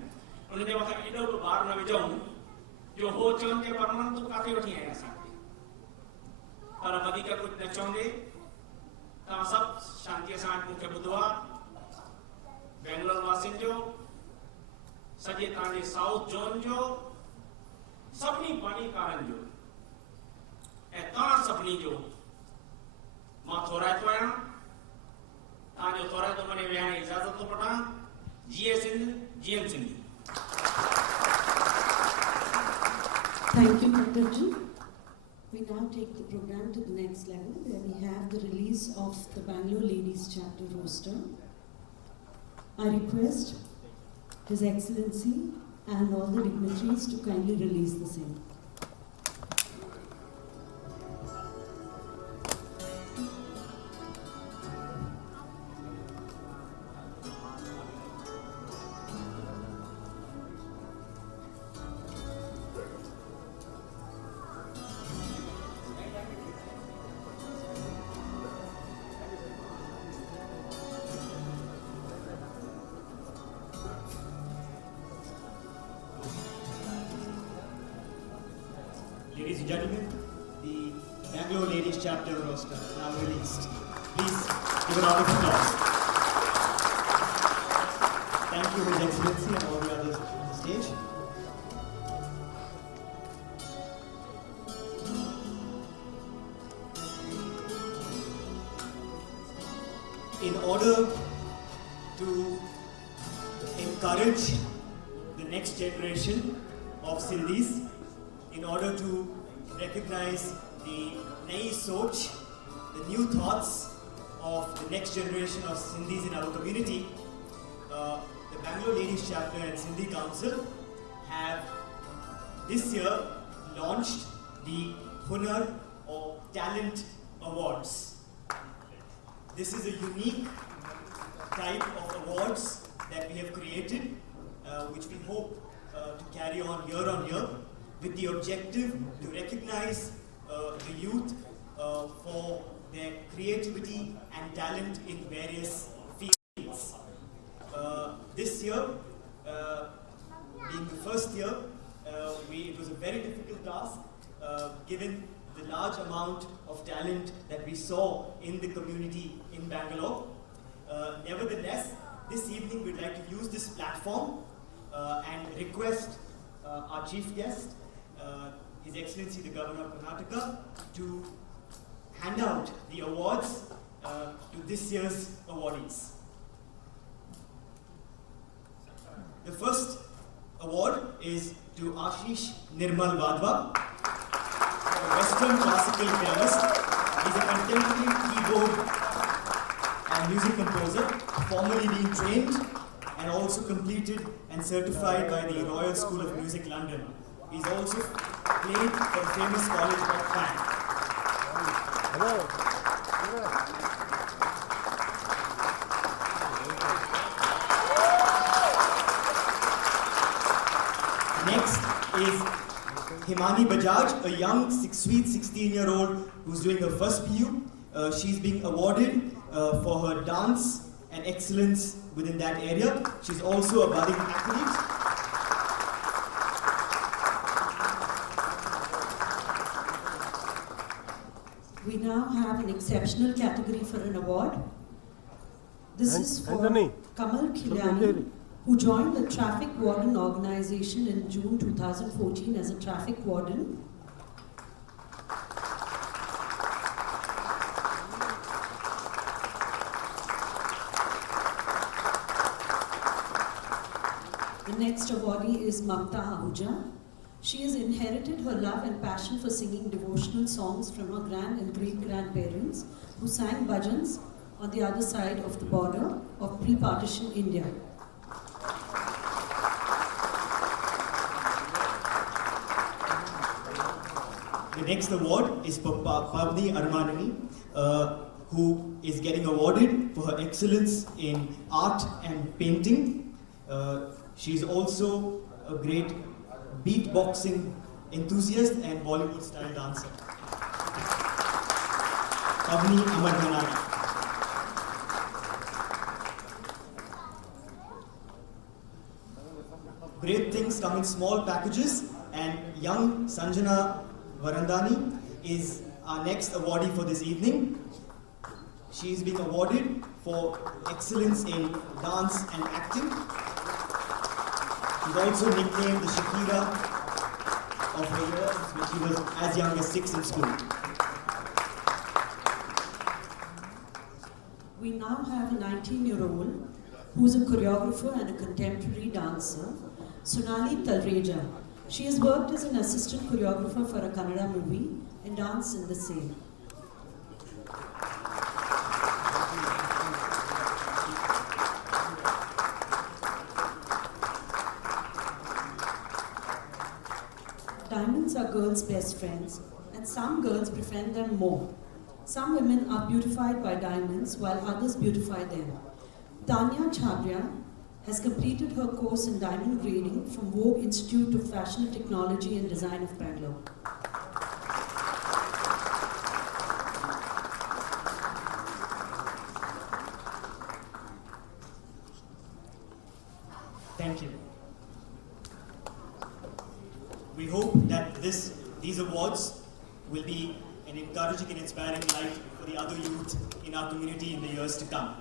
उनजे मथां एॾो बि भार न विझूं जो हो चवनि कि परमन तूं काथे वठी आहीं असांखे पर वधीक कुझु न चवंदे तव्हां सभु शांतीअ सां मूंखे ॿुधो आहे बैंगलोर वासियुनि जो सॼे तव्हांजे साउथ जोन जो सभिनी पाणीकारनि जो ऐं तव्हां सभिनी जो मां थोराइतो आहियां तव्हांजो थोराइतो मने विहाणे इजाज़त थो वठां जीए सिंध जीएम Sindhi Thank you, Dr. Ji. We now take the program to the next level where we have the release of the Bangalore Ladies Chapter roster. I request His Excellency and all the dignitaries to kindly release the same. Ladies and gentlemen, the Bangalore Ladies Chapter roster now released. Please give a round of applause. Thank you, His Excellency, and all the others on the stage. In order to encourage the next generation of Sindhis, in order to recognize the Nai Soch, the new thoughts of the next generation of Sindhis in our community, the Bangalore Ladies Chapter and Sindhi Council have this year launched the Hunar or Talent Awards. This is a unique type of awards that we have created, which we hope to carry on year, with the objective to recognize the youth for their creativity and talent in various fields. This year, being the first year, it was a very difficult task given the large amount of talent that we saw in the community in Bangalore. Nevertheless, this evening we'd like to use this platform and request our chief guest, His Excellency the Governor of Karnataka, to hand out the awards to this year's awardees. The first award is to Ashish Nirmal Vadva, a Western classical pianist. He's a contemporary keyboard and music composer, formerly being trained and also completed and certified by the Royal School of Music, London. He's also played for the famous college of Fan. Next is Himani Bajaj, a young, sweet 16-year-old who's doing her first PU. She's being awarded for her dance and excellence within that area. She's also a budding athlete. We now have an exceptional category for an award. This is for Kamal Khilyani, who joined the Traffic Warden organization in June 2014 as a traffic warden. The next awardee is Mamta Ahuja. She has inherited her love and passion for singing devotional songs from her grand and great-grandparents who sang bhajans on the other side of the border of pre-partition India. The next award is for Pavni Armanani, who is getting awarded for her excellence in art and painting. She's also a great beatboxing enthusiast and Bollywood style dancer. Pavni Armanani. Great things come in small packages, and young Sanjana Varandani is our next awardee for this evening. She is being awarded for excellence in dance and acting. She's also nicknamed the Shakira of her years when she was as young as 6 in school. We now have a 19-year-old who's a choreographer and a contemporary dancer, Sonali Talreja. She has worked as an assistant choreographer for a Kannada movie and danced in the same. Diamonds are girls' best friends, and some girls befriend them more. Some women are beautified by diamonds, while others beautify them. Tanya Chabria has completed her course in diamond grading from Vogue Institute of Fashion Technology and Design of Bangalore. Thank you. We hope that these awards will be an encouraging and inspiring light for the other youth in our community in the years to come.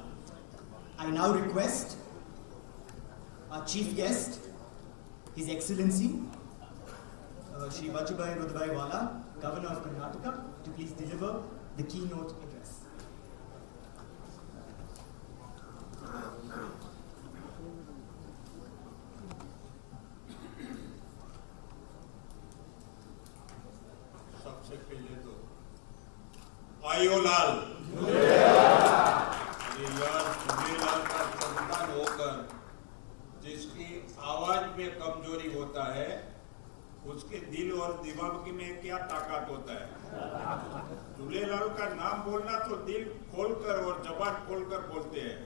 I now request our chief guest, His Excellency, Shri Vajubhai Rudhbhai Wala, Governor of Karnataka, to please deliver the keynote address. सबसे पहले तो आयो लाल झूलेलाल का संतान होकर जिसकी आवाज में कमजोरी होता है, उसके दिल और दिमाग में क्या ताकत होता है। झूलेलाल का नाम बोलना तो दिल खोलकर और जबान खोलकर बोलते हैं।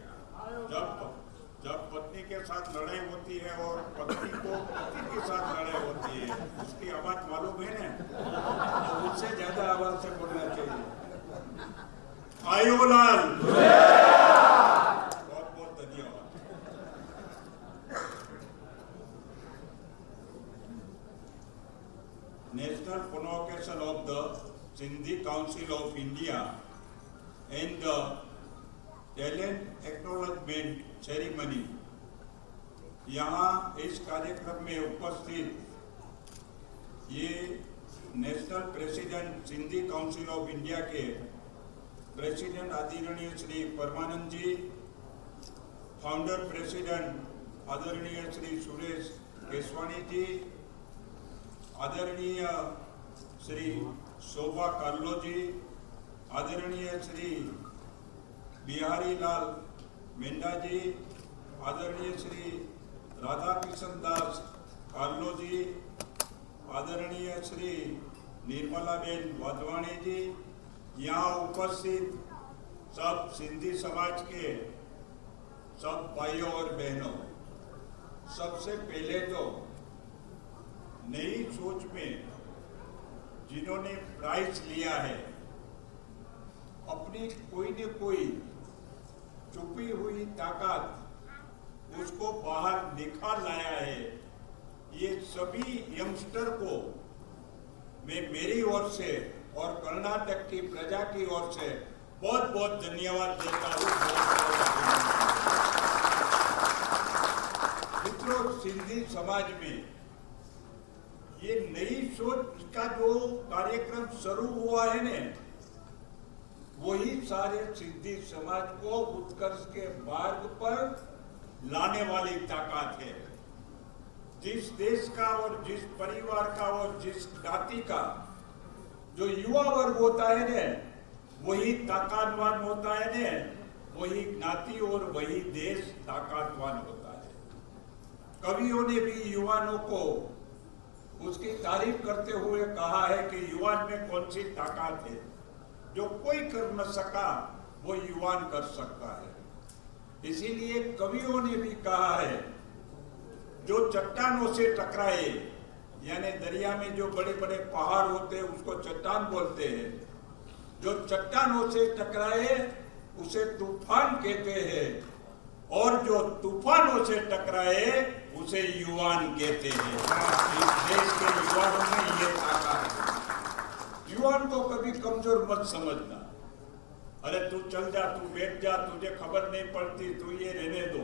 जब पत्नी के साथ लड़ाई होती है और पत्नी को पति के साथ लड़ाई होती है, उसकी आवाज मालूम है ना, तो उससे ज्यादा आवाज से बोलना चाहिए। भाइयोलाल बहुत बहुत धन्यवाद। National Convocation of the Sindhi Council of India and the Talent Acknowledgement Ceremony। यहाँ इस कार्यक्रम में उपस्थित ये national president Sindhi council of India के प्रेसिडेंट आदरणीय श्री परमानंद जी, फाउंडर प्रेसिडेंट आदरणीय श्री सुरेश केसवानी जी, आदरणीय श्री शोभा कार्लो जी, आदरणीय श्री बिहारी लाल मेंढा जी, आदरणीय श्री राधा कृष्ण दास कार्लो जी, आदरणीय श्री निर्मलाबेन वाधवानी जी, यहाँ उपस्थित सब सिंधी समाज के सब भाइयों और बहनों, सबसे पहले तो नई सोच में जिन्होंने प्राइज लिया है, अपनी कोई न कोई छुपी हुई ताकत उसको बाहर निकाल लाया है। ये सभी यंगस्टर को मैं मेरी ओर से और कर्नाटक की प्रजा की ओर से बहुत बहुत धन्यवाद देता हूँ। मित्रों, सिंधी समाज में ये नई सोच का जो कार्यक्रम शुरू हुआ है ने, वही सारे सिंधी समाज को उत्कर्ष के मार्ग पर लाने वाली ताकत है। जिस देश का और जिस परिवार का और जिस जाति का जो युवा वर्ग होता है ने, वही ताकतवान होता है ने, वही ज्ञाति और वही देश ताकतवान होता है। कवियों ने भी युवाओं को उसकी तारीफ करते हुए कहा है कि युवान में कौन सी ताकत है, जो कोई कर न सका वो युवान कर सकता है। इसीलिए कवियों ने भी कहा है, जो चट्टानों से टकराए, यानी दरिया में जो बड़े बड़े पहाड़ होते हैं उसको चट्टान बोलते हैं, जो चट्टानों से टकराए उसे तूफान कहते हैं, और जो तूफानों से टकराए उसे युवान कहते हैं। इस देश के युवाओं में ये ताकत है। युवान को कभी कमजोर मत समझना, अरे तू चल जा, तू बैठ जा, तुझे खबर नहीं पड़ती, तू ये रहने दो।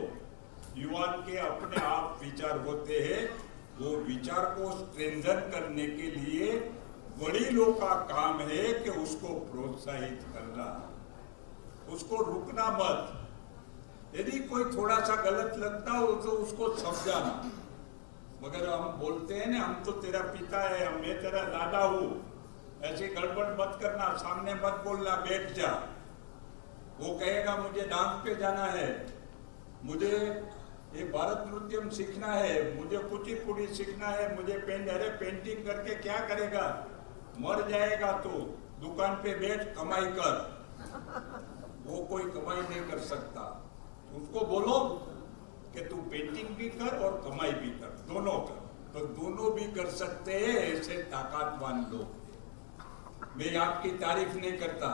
युवान के अपने आप विचार होते हैं, वो विचार को स्ट्रेंथन करने के लिए वडीलों का काम है कि उसको प्रोत्साहित करना, उसको रुकना मत। यदि कोई थोड़ा सा गलत लगता हो तो उसको समझाना। मगर हम बोलते हैं ना, हम तो तेरा पिता है, मैं तेरा दादा हूँ, ऐसी गड़बड़ मत करना, सामने मत बोलना, बैठ जा। वो कहेगा मुझे डांस पे जाना है, मुझे ये भारत नृत्यम सीखना है, मुझे कुचिपुड़ी सीखना है, मुझे पेंटिंग करके क्या करेगा, मर जाएगा। तो दुकान पे बैठ, कमाई कर। वो कोई कमाई नहीं कर सकता। उसको बोलो कि तू पेंटिंग भी कर और कमाई भी कर, दोनों कर, तो दोनों भी कर सकते हैं। ऐसे ताकतवान लोग, मैं आपकी तारीफ नहीं करता।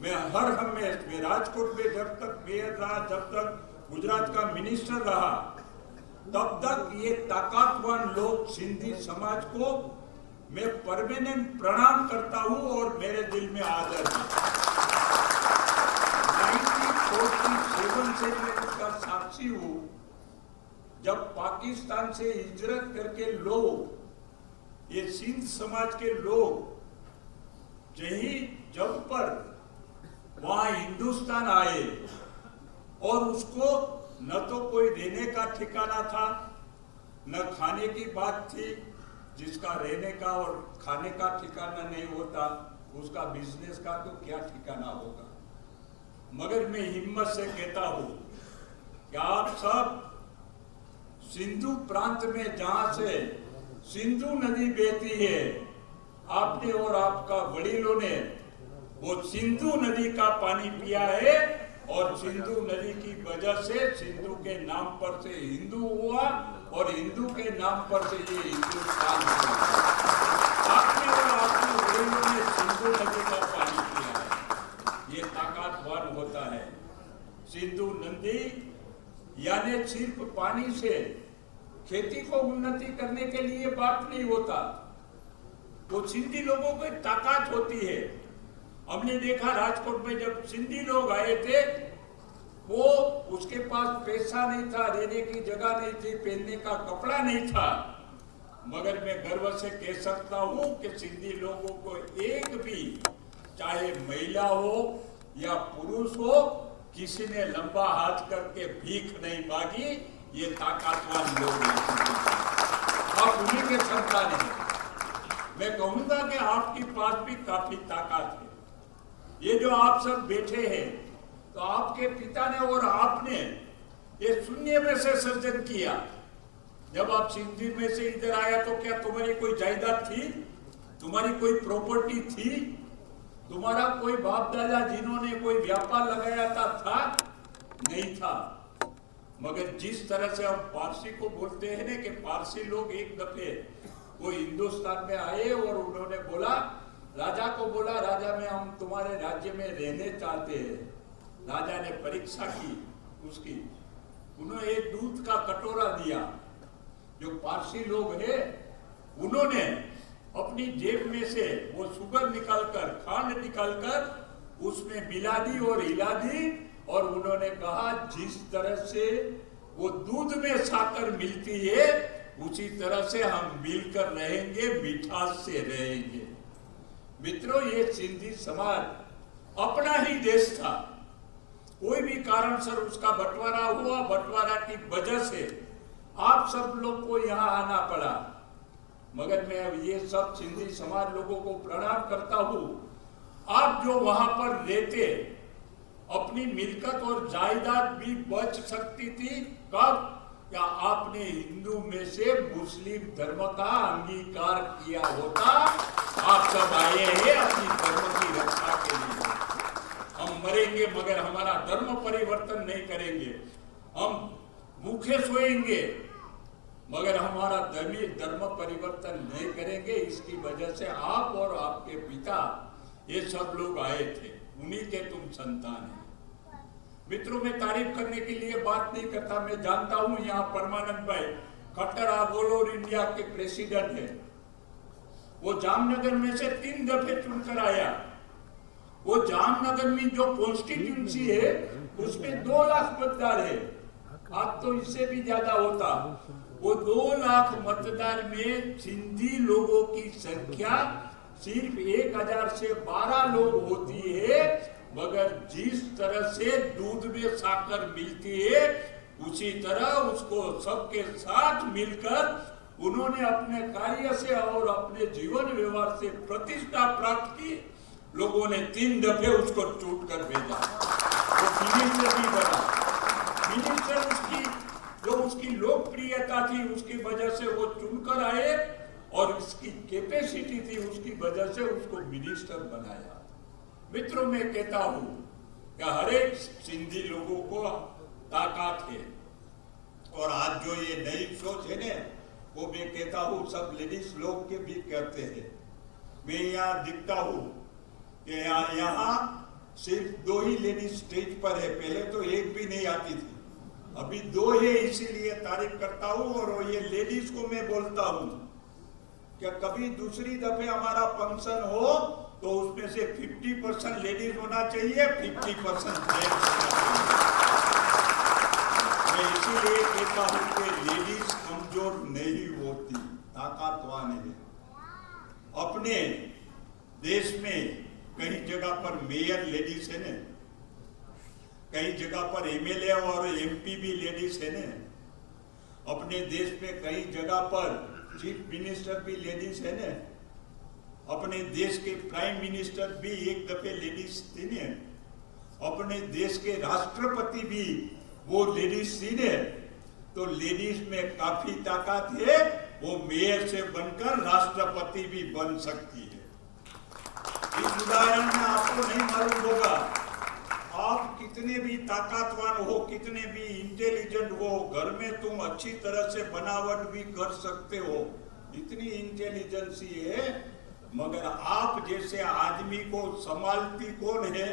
मैं हर हमेशा, मैं राजकोट में जब तक मेयर रहा, जब तक गुजरात का मिनिस्टर रहा, तब तक ये ताकतवान लोग सिंधी समाज को मैं परमानेंट प्रणाम करता हूं और मेरे दिल में आदर है। 1947 से मैं उसका साक्षी हूं, जब पाकिस्तान से हिजरत करके लोग, ये सिंध समाज के लोग जब पर वहां हिंदुस्तान आए, और उसको न तो कोई रहने का ठिकाना था, न खाने की बात थी। जिसका रहने का और खाने का ठिकाना नहीं होता, उसका बिजनेस का तो क्या ठिकाना होगा। मगर मैं हिम्मत से कहता हूं कि आप सब सिंधु प्रांत में, जहां से सिंधु नदी बहती है, आपने और आपका वडीलों ने वो सिंधु नदी का पानी पिया है, और सिंधु नदी की वजह से सिंधु के नाम पर से हिंदू हुआ, और हिंदू के नाम पर से ये हिंदुस्तान हुआ। आपने और आपके वडीलों ने सिंधु नदी का पानी पिया है। ये नदी यानी सिर्फ पानी से खेती को उन्नति करने के लिए बात नहीं होता। तो सिंधी लोगों की ताकत होती है। हमने देखा राजकोट में जब सिंधी लोग आए थे, वो उसके पास पैसा नहीं था, रहने की जगह नहीं थी, पहनने का कपड़ा नहीं था, मगर मैं गर्व से कह सकता हूं कि सिंधी लोगों को एक भी, चाहे महिला हो या पुरुष हो, किसी ने लंबा हाथ करके भीख नहीं मांगी। ये ताकतवान लोग हैं, आप उन्हीं के संतान हैं। मैं कहूंगा कि आपके पास भी काफी ताकत है। ये जो आप सब बैठे हैं, तो आपके पिता ने और आपने ये शून्य में से सृजन किया। जब आप सिंधी में से इधर आया तो क्या तुम्हारी कोई जायदाद थी? तुम्हारी कोई प्रॉपर्टी थी? तुम्हारा कोई बाप दादा जिन्होंने कोई व्यापार लगाया था? नहीं था। मगर जिस तरह से हम पारसी को बोलते हैं ना कि पारसी लोग एक दफे वो हिंदुस्तान में आए और उन्होंने बोला, राजा को बोला, राजा में हम तुम्हारे राज्य में रहने चाहते हैं। राजा ने परीक्षा की उसकी, उन्होंने एक दूध का कटोरा दिया। जो पारसी लोग हैं उन्होंने अपनी जेब में से वो शुगर निकालकर, खांड निकालकर उसमें मिला दी और हिला दी, और उन्होंने कहा जिस तरह से वो दूध में साकर मिलती है उसी तरह से हम मिलकर रहेंगे, मिठास से रहेंगे। मित्रों, ये सिंधी समाज अपना ही देश था। कोई भी कारण से उसका बंटवारा हुआ, बंटवारा की वजह से आप सब लोग को यहाँ आना पड़ा। मगर मैं अब ये सब सिंधी समाज लोगों को प्रणाम करता हूँ। आप जो वहां पर रहते, अपनी मिलकत और जायदाद भी बच सकती थी। कब? क्या आपने हिंदू में से मुस्लिम धर्म का अंगीकार किया होता। आप सब आए हैं अपनी धर्म की रक्षा के लिए। हम मरेंगे मगर हमारा धर्म परिवर्तन नहीं करेंगे। हम भूखे सोएंगे मगर हमारा धर्म परिवर्तन नहीं करेंगे। इसकी वजह से आप और आपके पिता ये सब लोग आए थे, उन्हीं के तुम संतान हैं। मित्रों, मैं तारीफ करने के लिए बात नहीं करता। मैं जानता हूं यहाँ परमानंद भाई खट्टर ऑल ओवर इंडिया के प्रेसिडेंट है। वो जामनगर में से 3 दफे चुनकर आया। वो जामनगर में जो कॉन्स्टिट्यूंसी है उसमें 2 लाख मतदार है। आज तो इससे भी ज्यादा होता। वो 2 लाख मतदार में सिंधी लोगों की संख्या सिर्फ 1000 से 12 लोग होती है। मगर जिस तरह से दूध में साकर मिलती है उसी तरह उसको सबके साथ मिलकर उन्होंने अपने कार्य से और अपने जीवन व्यवहार से प्रतिष्ठा प्राप्त की। लोगों ने 3 दफे उसको टूट कर भेजा। वो मिनिस्टर भी बना। मिनिस्टर उसकी लोकप्रियता थी, उसकी वजह से वो चुनकर आए और उसकी कैपेसिटी थी, उसकी वजह से उसको मिनिस्टर बनाया। मित्रों, मैं कहता हूं कि हर एक सिंधी लोगों को ताकत है। और आज जो ये नई सोच है ना, वो मैं कहता हूं सब लेडीज लोग के भी कहते हैं। मैं यहाँ दिखता हूं कि यहाँ सिर्फ 2 ही लेडीज स्टेज पर है। पहले तो एक भी नहीं आती थी, अभी 2 है। इसीलिए तारीफ करता हूं। और ये लेडीज को मैं बोलता हूं कि कभी दूसरी दफे हमारा फंक्शन हो तो उसमें से 50% लेडीज होना चाहिए, 50% जेंट्स होना चाहिए। मैं इसीलिए कहता हूं कि लेडीज कमजोर नहीं होती, ताकतवान है। अपने देश में कई जगह पर मेयर लेडीज है न, कई जगह पर एमएलए और एमपी भी लेडीज है न। अपने देश में कई जगह पर चीफ मिनिस्टर भी लेडीज है न। अपने देश के प्राइम मिनिस्टर भी एक दफे लेडीज थी ने। अपने देश के राष्ट्रपति भी वो लेडीज थी ने। तो लेडीज में काफी ताकत है। वो मेयर से बनकर राष्ट्रपति भी बन सकती है। इस उदाहरण में आपको नहीं मालूम होगा, आप कितने भी ताकतवान हो, कितने भी इंटेलिजेंट हो, घर में तुम अच्छी तरह से बनावट भी कर सकते हो, इतनी इंटेलिजेंसी है। मगर आप जैसे आदमी को संभालती कौन है?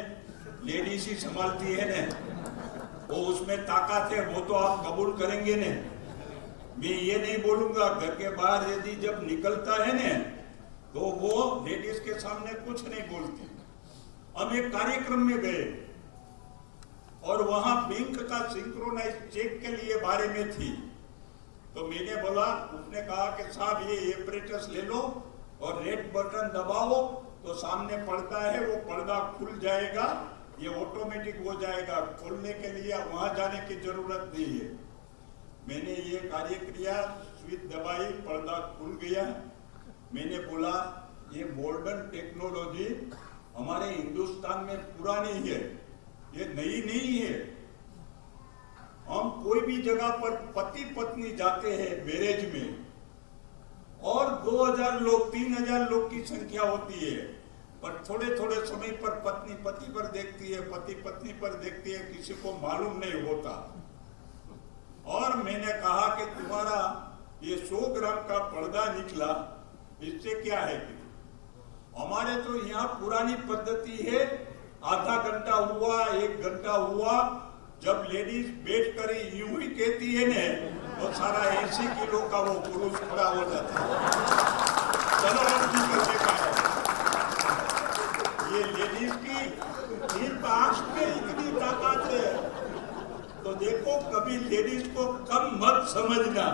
लेडीज ही संभालती है ना। वो उसमें ताकत है, वो तो आप कबूल करेंगे ने। मैं ये नहीं बोलूंगा, घर के बाहर यदि जब निकलता है ने तो वो लेडीज के सामने कुछ नहीं बोलती। हम एक कार्यक्रम में गए और वहां बैंक का सिंक्रोनाइज चेक के लिए बारे में थी, तो मैंने बोला, उसने कहा कि साहब ये एपरेटस ले लो और रेड बटन दबाओ तो सामने पर्दा है, वो पर्दा खुल जाएगा, ये ऑटोमेटिक हो जाएगा, खोलने के लिए वहां जाने की जरूरत नहीं है। मैंने ये कार्य किया, स्विच दबाई, पर्दा खुल गया। मैंने बोला ये मॉडर्न टेक्नोलॉजी हमारे हिंदुस्तान में पुरानी है, ये नई नहीं है। हम कोई भी जगह पर पति पत्नी जाते हैं मैरिज में और 2000 लोग 3000 लोग की संख्या होती है, पर थोड़े थोड़े समय पर पत्नी पति पर देखती है, पति पत्नी पर देखती है, किसी को मालूम नहीं होता। और मैंने कहा कि तुम्हारा ये 100 ग्राम का पर्दा निकला, इससे क्या है? हमारे तो यहाँ पुरानी पद्धति है, आधा घंटा हुआ, 1 घंटा हुआ, जब लेडीज बैठ कर यूं ही कहती है ने तो सारा 80 किलो का वो पुरुष खड़ा हो जाता है। चलो अब निकलने का है। ये लेडीज की सिर्फ आंख में इतनी ताकत है, तो देखो कभी लेडीज को कम मत समझना।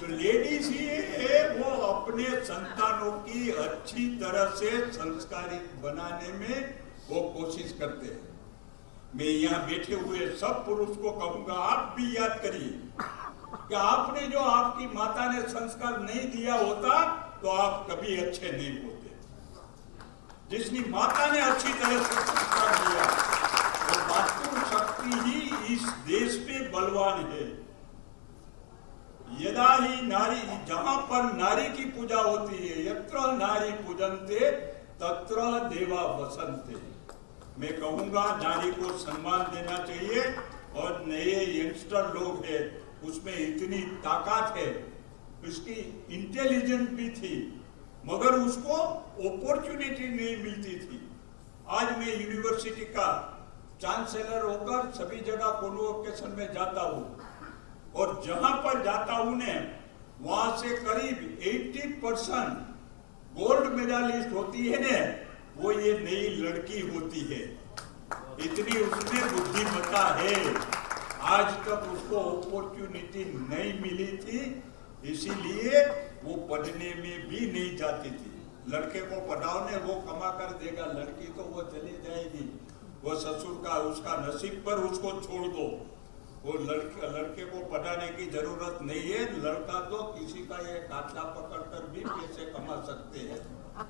जो लेडीज ही है वो अपने संतानों की अच्छी तरह से संस्कारित बनाने में वो कोशिश करते हैं। मैं यहाँ बैठे हुए सब पुरुष को कहूंगा, आप भी याद करिए कि आपने जो आपकी माता ने संस्कार नहीं दिया होता तो आप कभी अच्छे नहीं होते। जिसकी माता ने अच्छी तरह से संस्कार दिया, तो मातृशक्ति ही इस देश पे बलवान है। यदा ही नारी, जहां पर नारी की पूजा होती है, यत्र नारी पूजन्ते तत्र देवा वसन्ते। मैं कहूंगा नारी को सम्मान देना चाहिए। और नए यंगस्टर लोग हैं, उसमें इतनी ताकत है, उसकी इंटेलिजेंस भी थी, मगर उसको अपॉर्चुनिटी नहीं मिलती थी। आज मैं यूनिवर्सिटी का चांसलर होकर सभी जगह कॉन्वोकेशन में जाता हूँ, और जहां पर जाता हूं ने वहां से करीब 80% गोल्ड मेडलिस्ट होती है ने, वो ये नई लड़की होती है। इतनी उसमें बुद्धिमत्ता है। आज तक उसको अपॉर्चुनिटी नहीं मिली थी, इसीलिए वो पढ़ने में भी नहीं जाती थी। लड़के को पढ़ाओ ने वो कमा कर देगा, लड़की तो वो चली जाएगी, वो ससुर का उसका नसीब पर उसको छोड़ दो। वो लड़के को पढ़ाने की जरूरत नहीं है। लड़का तो किसी का ये काटला पकड़कर भी पैसे कमा सकते हैं,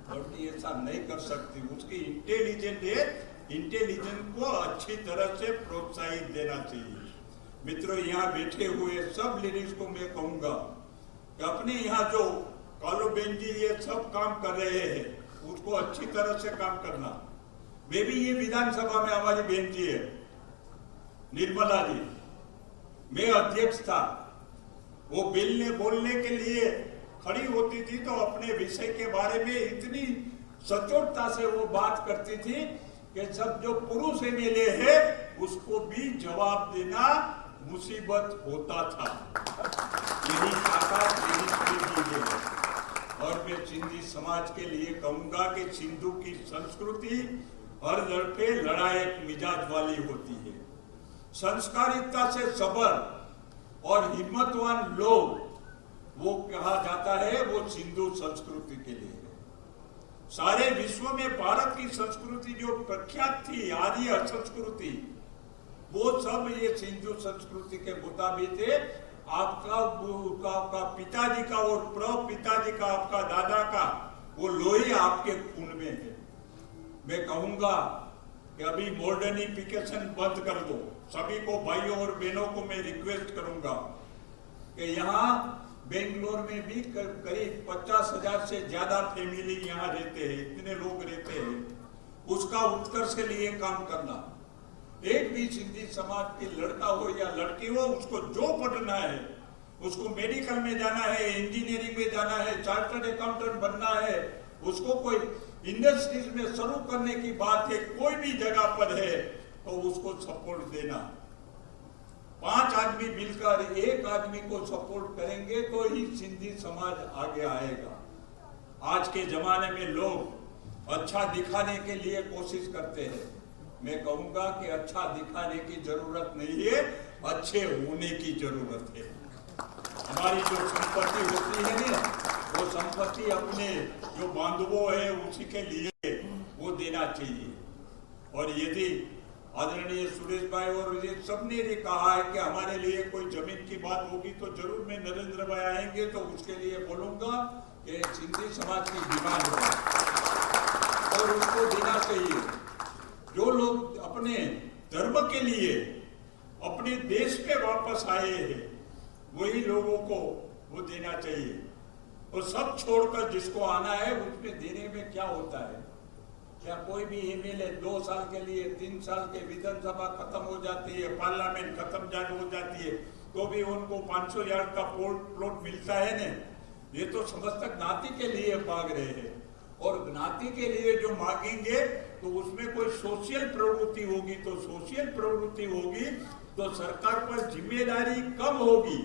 लड़की ऐसा नहीं कर सकती। उसकी इंटेलिजेंट है, इंटेलिजेंट को अच्छी तरह से प्रोत्साहित देना चाहिए। मित्रों, यहाँ बैठे हुए सब लेडीज को मैं कहूंगा कि अपने यहाँ जो कालो बहन जी ये सब काम कर रहे हैं, उसको अच्छी तरह से काम करना। मैं भी ये विधानसभा में हमारी बहन जी है निर्मला जी, मैं अध्यक्ष था। वो बोलने के लिए खड़ी होती थी तो अपने विषय के बारे में इतनी सचोटता से वो बात करती थी कि सब जो पुरुष एमएलए है उसको भी जवाब देना मुसीबत होता था। यही ताकत है। और मैं सिंधी समाज के लिए कहूंगा कि सिंधु की संस्कृति हर लड़के लड़ायक मिजाज वाली होती है। संस्कारिता से सबर और हिम्मतवान लोग वो कहा जाता है, वो सिंधु संस्कृति के लिए है। सारे विश्व में भारत की संस्कृति जो प्रख्यात थी, आर्य संस्कृति, वो सब ये सिंधु संस्कृति के मुताबिक है। आपका पिताजी का और प्रपिताजी का, आपका दादा का वो लोही आपके खून में है। मैं कहूंगा कि अभी मॉडर्निफिकेशन बंद कर दो। सभी को, भाइयों और बहनों को मैं रिक्वेस्ट करूंगा कि यहाँ बेंगलोर में भी करीब 50,000 से ज्यादा फैमिली यहाँ रहते हैं, इतने लोग रहते हैं। उसका उत्कर्ष के लिए काम करना। एक भी सिंधी समाज के लड़का हो या लड़की हो, उसको जो पढ़ना है, उसको मेडिकल में जाना है, इंजीनियरिंग में जाना है, चार्टर्ड अकाउंटेंट बनना है, उसको कोई इंडस्ट्रीज में शुरू करने की बात है, कोई भी जगह पर है, तो उसको सपोर्ट देना। 5 आदमी मिलकर एक आदमी को सपोर्ट करेंगे तो ही सिंधी समाज आगे आएगा। आज के जमाने में लोग अच्छा दिखाने के लिए कोशिश करते हैं। मैं कहूंगा कि अच्छा दिखाने की जरूरत नहीं है, अच्छे होने की जरूरत है। हमारी जो संपत्ति होती है ना, वो संपत्ति अपने जो बांधवों है उसी के लिए वो देना चाहिए। और यदि आदरणीय सुरेश भाई और ये सबने भी कहा है कि हमारे लिए कोई जमीन की बात होगी तो जरूर मैं नरेंद्र भाई आएंगे तो उसके लिए बोलूंगा कि सिंधी समाज की डिमांड है और उसको देना चाहिए। जो लोग अपने धर्म के लिए अपने देश पे वापस आए हैं वही लोगों को वो देना चाहिए। और सब छोड़कर जिसको आना है उसमें देने में क्या होता है? क्या कोई भी एमएलए 2 साल के लिए 3 साल के विधानसभा खत्म हो जाती है, पार्लियामेंट खत्म हो जाती है तो भी उनको 500 यार्ड का प्लॉट मिलता है ना। ये तो समस्त ज्ञाति के लिए मांग रहे हैं और ज्ञाति के लिए जो मांगेंगे तो उसमें कोई सोशल प्रवृत्ति होगी तो सोशल प्रवृत्ति होगी तो सरकार पर जिम्मेदारी कम होगी।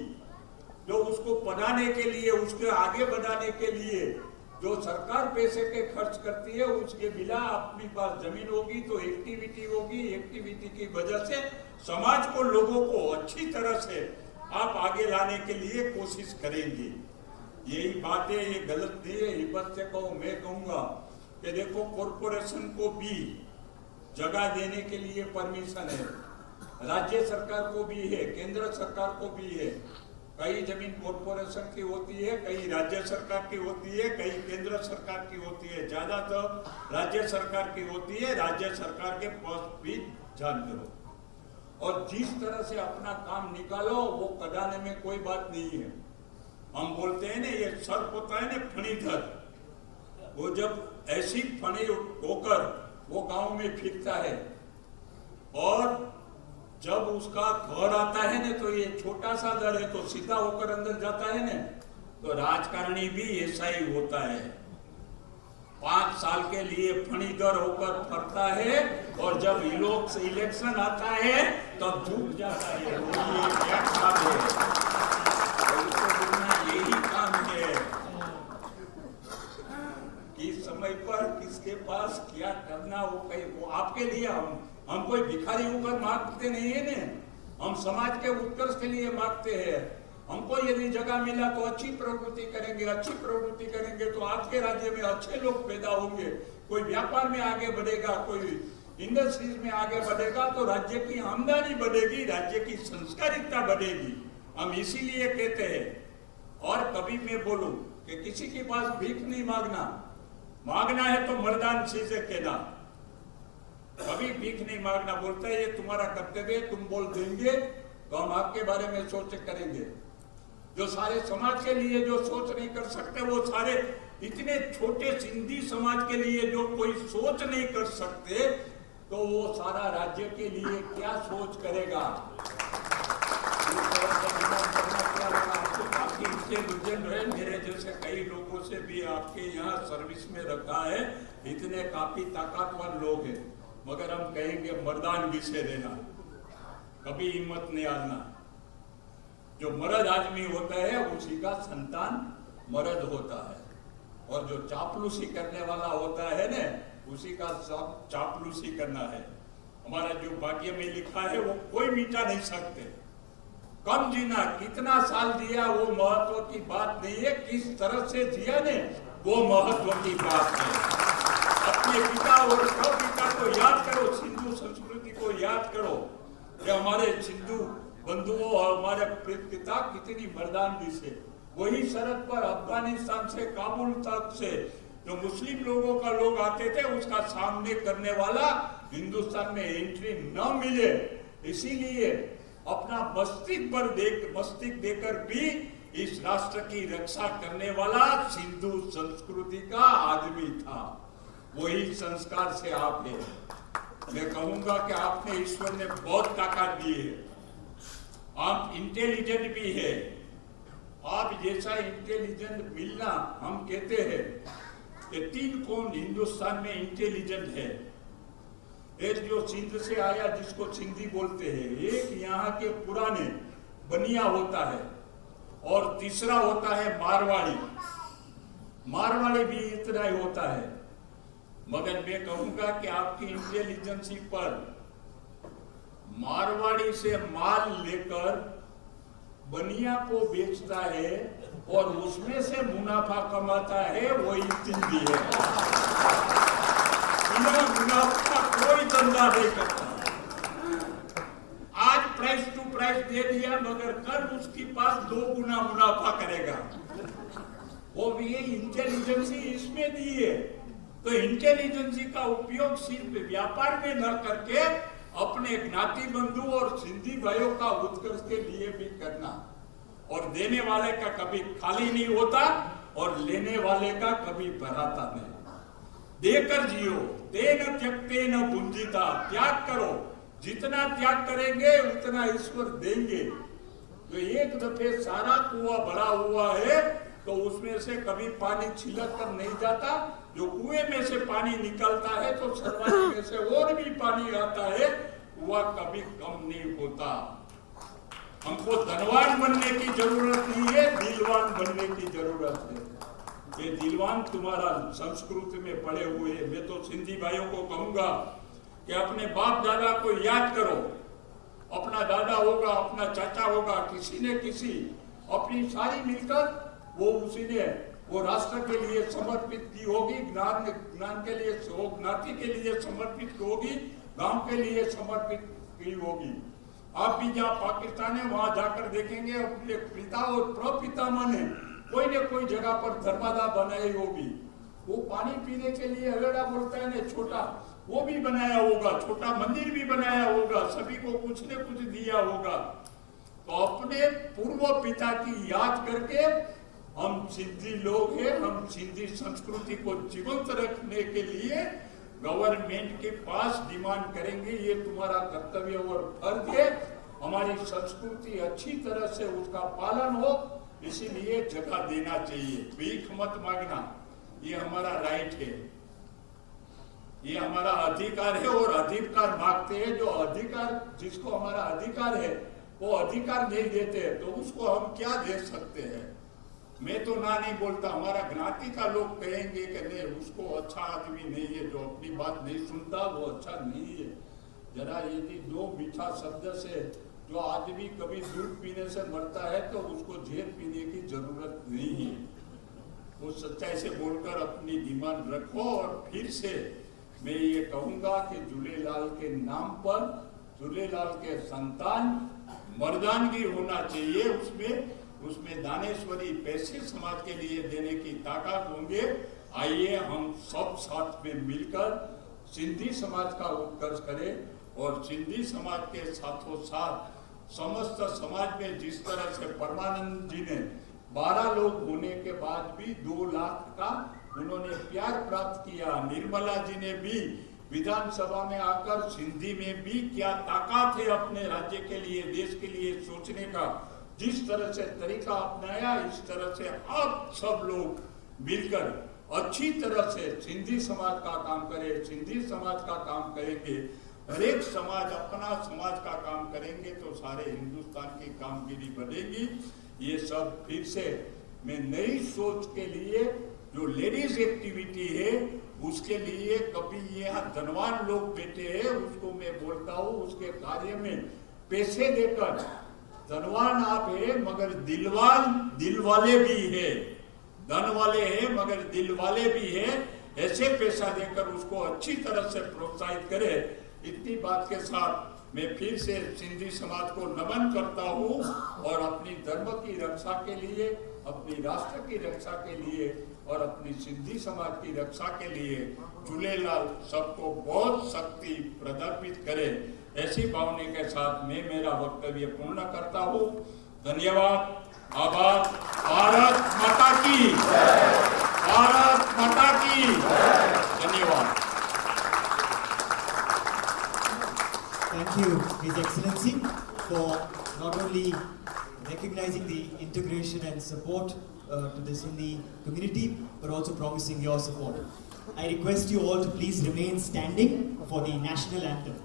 जो उसको पढ़ाने के लिए उसके आगे बढ़ाने के लिए जो सरकार पैसे के खर्च करती है उसके बिना अपनी पास जमीन होगी तो एक्टिविटी होगी। एक्टिविटी की वजह से समाज को लोगों को अच्छी तरह से आप आगे लाने के लिए कोशिश करेंगे। यही बात है, ये गलत नहीं है। हिम्मत से कहूँ, मैं कहूँगा कि देखो कॉरपोरेशन को भी जगह देने के लिए परमिशन है, राज्य सरकार को भी है, केंद्र सरकार को भी है। कई जमीन कॉरपोरेशन की होती है, कई राज्य सरकार की होती है, कई केंद्र सरकार की होती है। ज्यादातर राज्य सरकार की होती है। राज्य सरकार के पास भी ध्यान दो और जिस तरह से अपना काम निकालो वो कराने में कोई बात नहीं है। हम बोलते हैं ना, ये सर्प होता है ना फणीधर, वो जब ऐसी फणी होकर वो गांव में फिरता है और जब उसका घर आता है ना तो ये छोटा सा दर है तो सीधा होकर अंदर जाता है ना। तो राजकारणी भी ऐसा ही होता है। 5 साल के लिए फणीधर होकर फरता है और जब इलेक्शन आता है तब झूठ जाता है। यही काम है कि समय पर किसके पास क्या करना वो आपके लिए हम कोई भिखारी होकर मांगते नहीं है ने। हम समाज के उत्कर्ष के लिए मांगते हैं। हमको यदि जगह मिला तो अच्छी प्रवृत्ति करेंगे, अच्छी प्रवृत्ति करेंगे तो आपके राज्य में अच्छे लोग पैदा होंगे। कोई व्यापार में आगे बढ़ेगा, कोई इंडस्ट्रीज में आगे बढ़ेगा तो राज्य की आमदनी बढ़ेगी, राज्य की संस्कारिता बढ़ेगी। हम इसीलिए कहते हैं। और कभी मैं बोलूं कि किसी के पास भीख नहीं मांगना है तो मर्दान से कहना, कभी भीख नहीं मांगना। बोलता है ये तुम्हारा कर्तव्य, तुम बोल देंगे तो हम आपके बारे में सोच करेंगे। जो सारे समाज के लिए जो सोच नहीं कर सकते, वो सारे इतने छोटे सिंधी समाज के लिए जो कोई सोच नहीं कर सकते तो वो सारा राज्य के लिए क्या सोच करेगा? आपकी इंटेलिजेंट है, मेरे जैसे कई लोगों से भी आपके यहाँ सर्विस में रखा है, इतने काफी ताकतवर लोग हैं, मगर हम कहेंगे मर्दानगी से रहना, कभी हिम्मत नहीं हारना। जो मर्द आदमी होता है उसी का संतान मर्द होता है और जो चापलूसी करने वाला होता है ना उसी का सब चापलूसी करना है। हमारा जो भाग्य में लिखा है वो कोई मिटा नहीं सकते। कम जीना, कितना साल दिया वो महत्व की बात नहीं है, किस तरह से जिया ने वो महत्व की बात है। अपने पिता और पिता को याद करो, सिंधु संस्कृति को याद करो कि हमारे सिंधु बंधुओं और हमारे पिता कितनी मर्दानगी से वही सरहद पर अफगानिस्तान से काबुल तक से जो मुस्लिम लोगों का लोग आते थे उसका सामने करने वाला हिंदुस्तान में एंट्री न मिले, इसीलिए अपना मस्तिष्क देकर भी इस राष्ट्र की रक्षा करने वाला सिंधु संस्कृति का आदमी था। वही संस्कार से आप है। मैं कहूंगा कि आपने ईश्वर ने बहुत ताकत दी है, आप इंटेलिजेंट भी है। आप जैसा इंटेलिजेंट मिलना, हम कहते हैं कि 3 कौन हिंदुस्तान में इंटेलिजेंट है। एक जो सिंध से आया जिसको सिंधी बोलते हैं, एक यहाँ के पुराने बनिया होता है, और तीसरा होता है मारवाड़ी। मारवाड़ी भी इतना ही होता है। मगर मैं कहूंगा कि आपकी इंटेलिजेंस पर मारवाड़ी से माल लेकर बनिया को बेचता है और उसमें से मुनाफा कमाता है, वही सिंधी है। बिना मुनाफा कोई धंधा नहीं करता। आज प्राइस टू प्राइस दे दिया, मगर कल उसके पास 2 गुना मुनाफा करेगा। वो भी इंटेलिजेंसी इसमें दी है। तो इंटेलिजेंसी का उपयोग सिर्फ व्यापार में न करके अपने ज्ञाति बंधु और सिंधी भाइयों का उत्कर्ष के लिए भी करना। और देने वाले का कभी खाली नहीं होता और लेने वाले का कभी भराता नहीं। देकर जियो, तेन त्यक्तेन भुंजिता। त्याग करो, जितना त्याग करेंगे उतना ईश्वर देंगे। तो एक दफे सारा कुआं भरा हुआ है तो उसमें से कभी पानी छिलक कर नहीं जाता। जो कुएं में से पानी निकलता है तो सरवानी में से और भी पानी आता है। कुआं कभी कम नहीं होता। हमको धनवान बनने की जरूरत नहीं है, दिलवान बनने की जरूरत है। ये दिलवान तुम्हारा संस्कृति में पड़े हुए हैं। मैं तो सिंधी भाइयों को कहूंगा कि अपने बाप दादा को याद करो। अपना दादा होगा, अपना चाचा होगा, किसी ने किसी अपनी सारी मिलकर वो उसी ने वो राष्ट्र के लिए समर्पित की होगी, ज्ञान के लिए, ज्ञाति के लिए समर्पित होगी, गांव के लिए समर्पित की होगी। आप भी जहाँ पाकिस्तान है वहां जाकर देखेंगे अपने पिता और प्रपितामह ने कोई न कोई जगह पर धर्मादा बनाई होगी। वो पानी पीने के लिए हवेड़ा बोलता है ना छोटा, वो भी बनाया होगा, छोटा मंदिर भी बनाया होगा, सभी को कुछ न कुछ दिया होगा। तो अपने पूर्व पिता की याद करके हम सिंधी लोग हैं, हम सिंधी संस्कृति को जीवंत रखने के लिए गवर्नमेंट के पास डिमांड करेंगे। ये तुम्हारा कर्तव्य और फर्ज है। हमारी संस्कृति अच्छी तरह से उसका पालन हो, इसीलिए जगह देना चाहिए। भीख मत मांगना, ये हमारा राइट है, ये हमारा अधिकार है। और अधिकार मांगते हैं, जो अधिकार जिसको हमारा अधिकार है वो अधिकार नहीं देते तो उसको हम क्या दे सकते हैं। मैं तो ना नहीं बोलता, हमारा ज्ञाति का लोग कहेंगे कि नहीं उसको अच्छा आदमी नहीं है, जो अपनी बात नहीं सुनता वो अच्छा नहीं है। जरा यदि 2 मीठा शब्द से जो आदमी कभी दूध पीने से मरता है तो उसको जहर पीने की जरूरत नहीं है। वो सच्चाई से बोलकर अपनी डिमांड रखो। और फिर से मैं ये कहूंगा कि झूलेलाल के नाम पर झूलेलाल के संतान मर्दानगी होना चाहिए। उसमें दानेश्वरी पैसे समाज के लिए देने की ताकत होंगे। आइए हम सब साथ में मिलकर सिंधी समाज का उत्कर्ष करें और सिंधी समाज के साथों साथ समस्त समाज में जिस तरह से परमानंद जी ने 12 लोग होने के बाद भी 2 लाख का उन्होंने प्यार प्राप्त किया। निर्मला जी ने भी विधानसभा में आकर सिंधी में भी क्या ताकत है अपने राज्य के लिए, देश के लिए सोचने का, जिस तरह से तरीका अपनाया, इस तरह से आप सब लोग मिलकर अच्छी तरह से सिंधी समाज का काम करें। सिंधी समाज का काम करेंगे, हर एक समाज अपना समाज का काम करेंगे तो सारे हिंदुस्तान की कामगिरी बढ़ेगी। ये सब फिर से मैं नई सोच के लिए जो लेडीज एक्टिविटी है उसके लिए कभी यहाँ धनवान लोग बैठे हैं उसको मैं बोलता हूँ उसके कार्य में पैसे देकर, धनवान आप है मगर दिल वाले भी है, धन वाले हैं मगर दिल वाले भी है, ऐसे पैसा देकर उसको अच्छी तरह से प्रोत्साहित करे। इतनी बात के साथ मैं फिर से सिंधी समाज को नमन करता हूँ और अपनी धर्म की रक्षा के लिए, अपनी राष्ट्र की रक्षा के लिए और अपनी सिंधी समाज की रक्षा के लिए झूलेलाल सबको बहुत शक्ति प्रदर्शित करे, ऐसी भावना के साथ मैं मेरा वक्तव्य पूर्ण करता हूँ। धन्यवाद, आभार। भारत माता की, भारत माता की। धन्यवाद। Thank you, His Excellency, for not only recognizing the integration and support to the Sindhi community, but also promising your support. I request you all to please remain standing for the national anthem.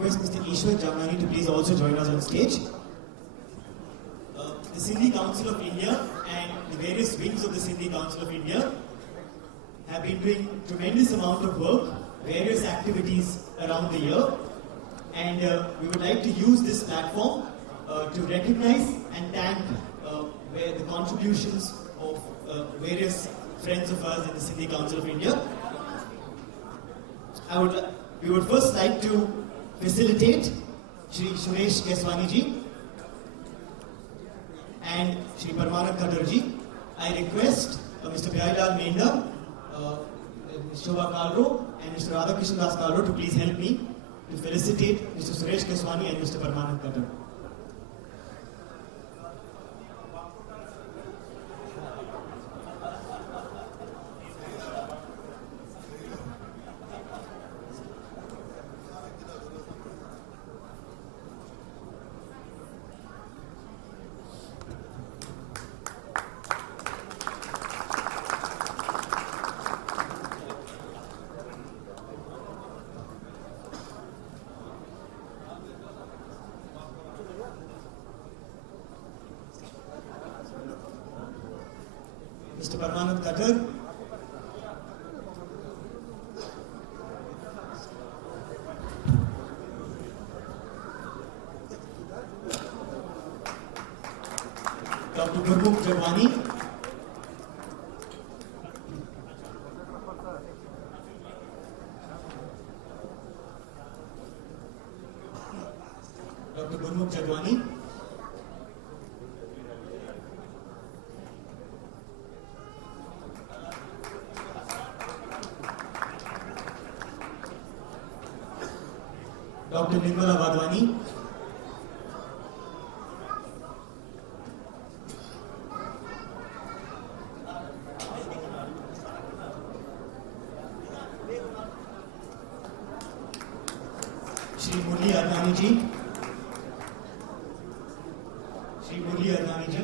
Request Mr. Ishwar Jamnani to please also join us on stage. The Sindhi Council of India and the various wings of the Sindhi Council of India have been doing tremendous amount of work, various activities around the year, and we would like to use this platform to recognize and thank the contributions of various friends of ours in the Sindhi Council of India. We would first like to facilitate Shri Suresh Keswani ji and Shri Parmanand Khattar ji. I request Mr. Byailal Menda, Ms. Shobha Kalro and Mr. Radhakrishnan Das Kalro to please help me to felicitate Mr. Suresh Keswani and Mr. Parmanand Khattar. Mr. Parmanand Khattar. Dr. Gurmukh Jagwani. Dr. Gurmukh Jagwani. Dr. Nirmala Wadhwani. Shri Murli Advani ji. Shri Murli Advani ji.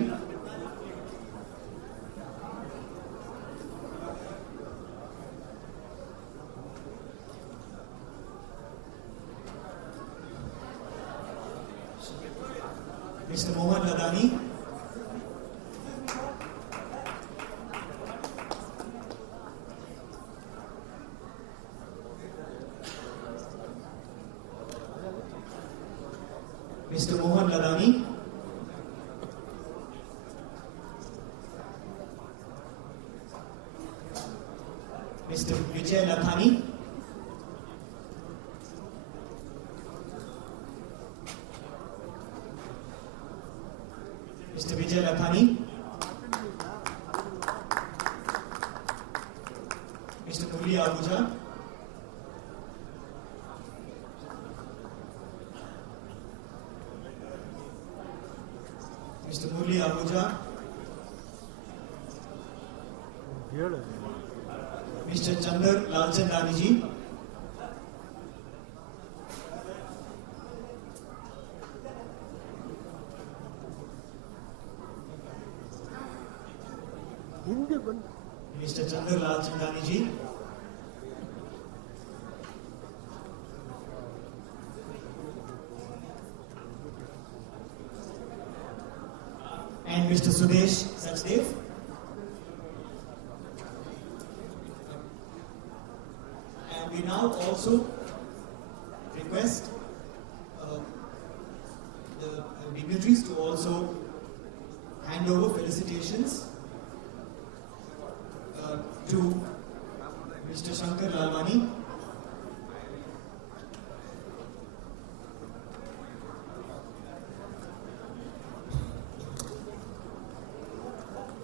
Mr. Mohan Ladani. Mr. Mohan Ladani. Mr. Vijay Lathani. Mr. Vijay Lathani. Mr. Murli Ahuja. Mr. Murli Ahuja. Mr. Chandar Lalchandani ji. Mr. Chandar Lalchandani ji. And Mr. Sudesh Sachdev. And we now also request the dignitaries to also hand over felicitations to Mr. Shankar Lalwani,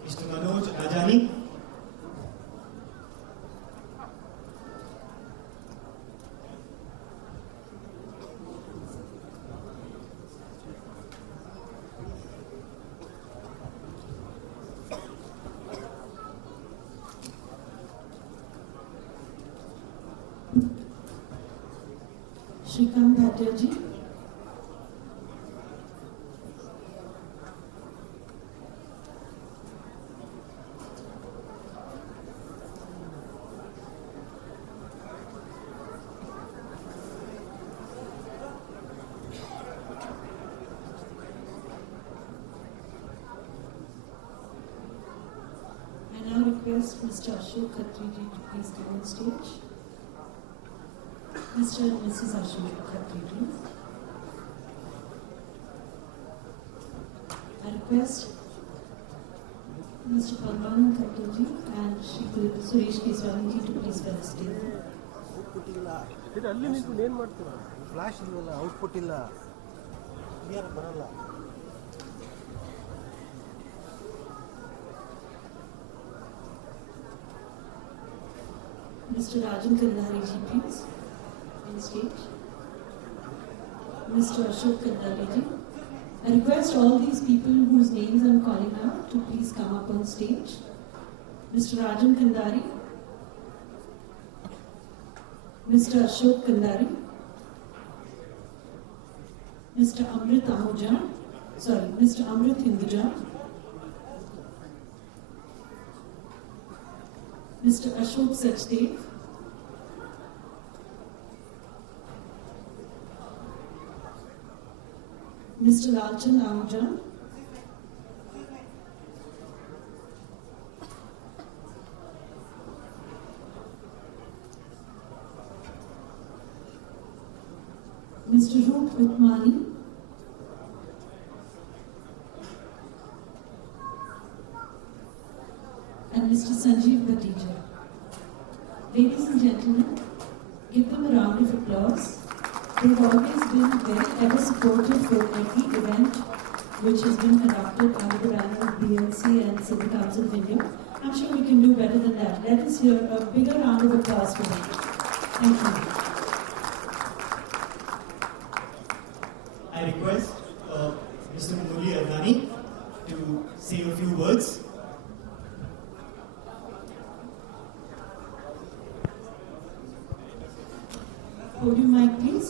Mr. Manoj Rajani, Shrikant Bhatia ji. I now request Mr. Ashok Khatri ji to please come on stage. Mr. and Mrs. Ashok Khatri, please. I request Mr. Parvanand Khatri ji and Shri Suresh Keswani ji to please felicitate. ಅಲ್ಲಿ ನಿಂತು ಏನು ಮಾಡ್ತೀರಾ flash ಇಲ್ವಲ್ಲ output ಇಲ್ಲ clear ಬರಲ್ಲ Mr. Rajan Kandhari ji, please, on stage. Mr. Ashok Kandhari ji. I request all these people whose names I'm calling out to please come up on stage. Mr. Rajan Kandhari. Mr. Ashok Kandhari. Mr. Amrit Ahuja. Sorry, Mr. Amrit Hinduja. Mr. Ashok Sachdev. Mr. Lalchan Ahuja. Mr. Roop Utmani. And Mr. Sanjeev Bhatija. Ladies and gentlemen, give them a round of applause. They've always been very ever supportive for every event which has been conducted under the banner of BLC and City Council of India. I'm sure we can do better than that. Let us hear a bigger round of applause for them. Thank you. I request Mr. Murli Advani to say a few words. Podium mic, please.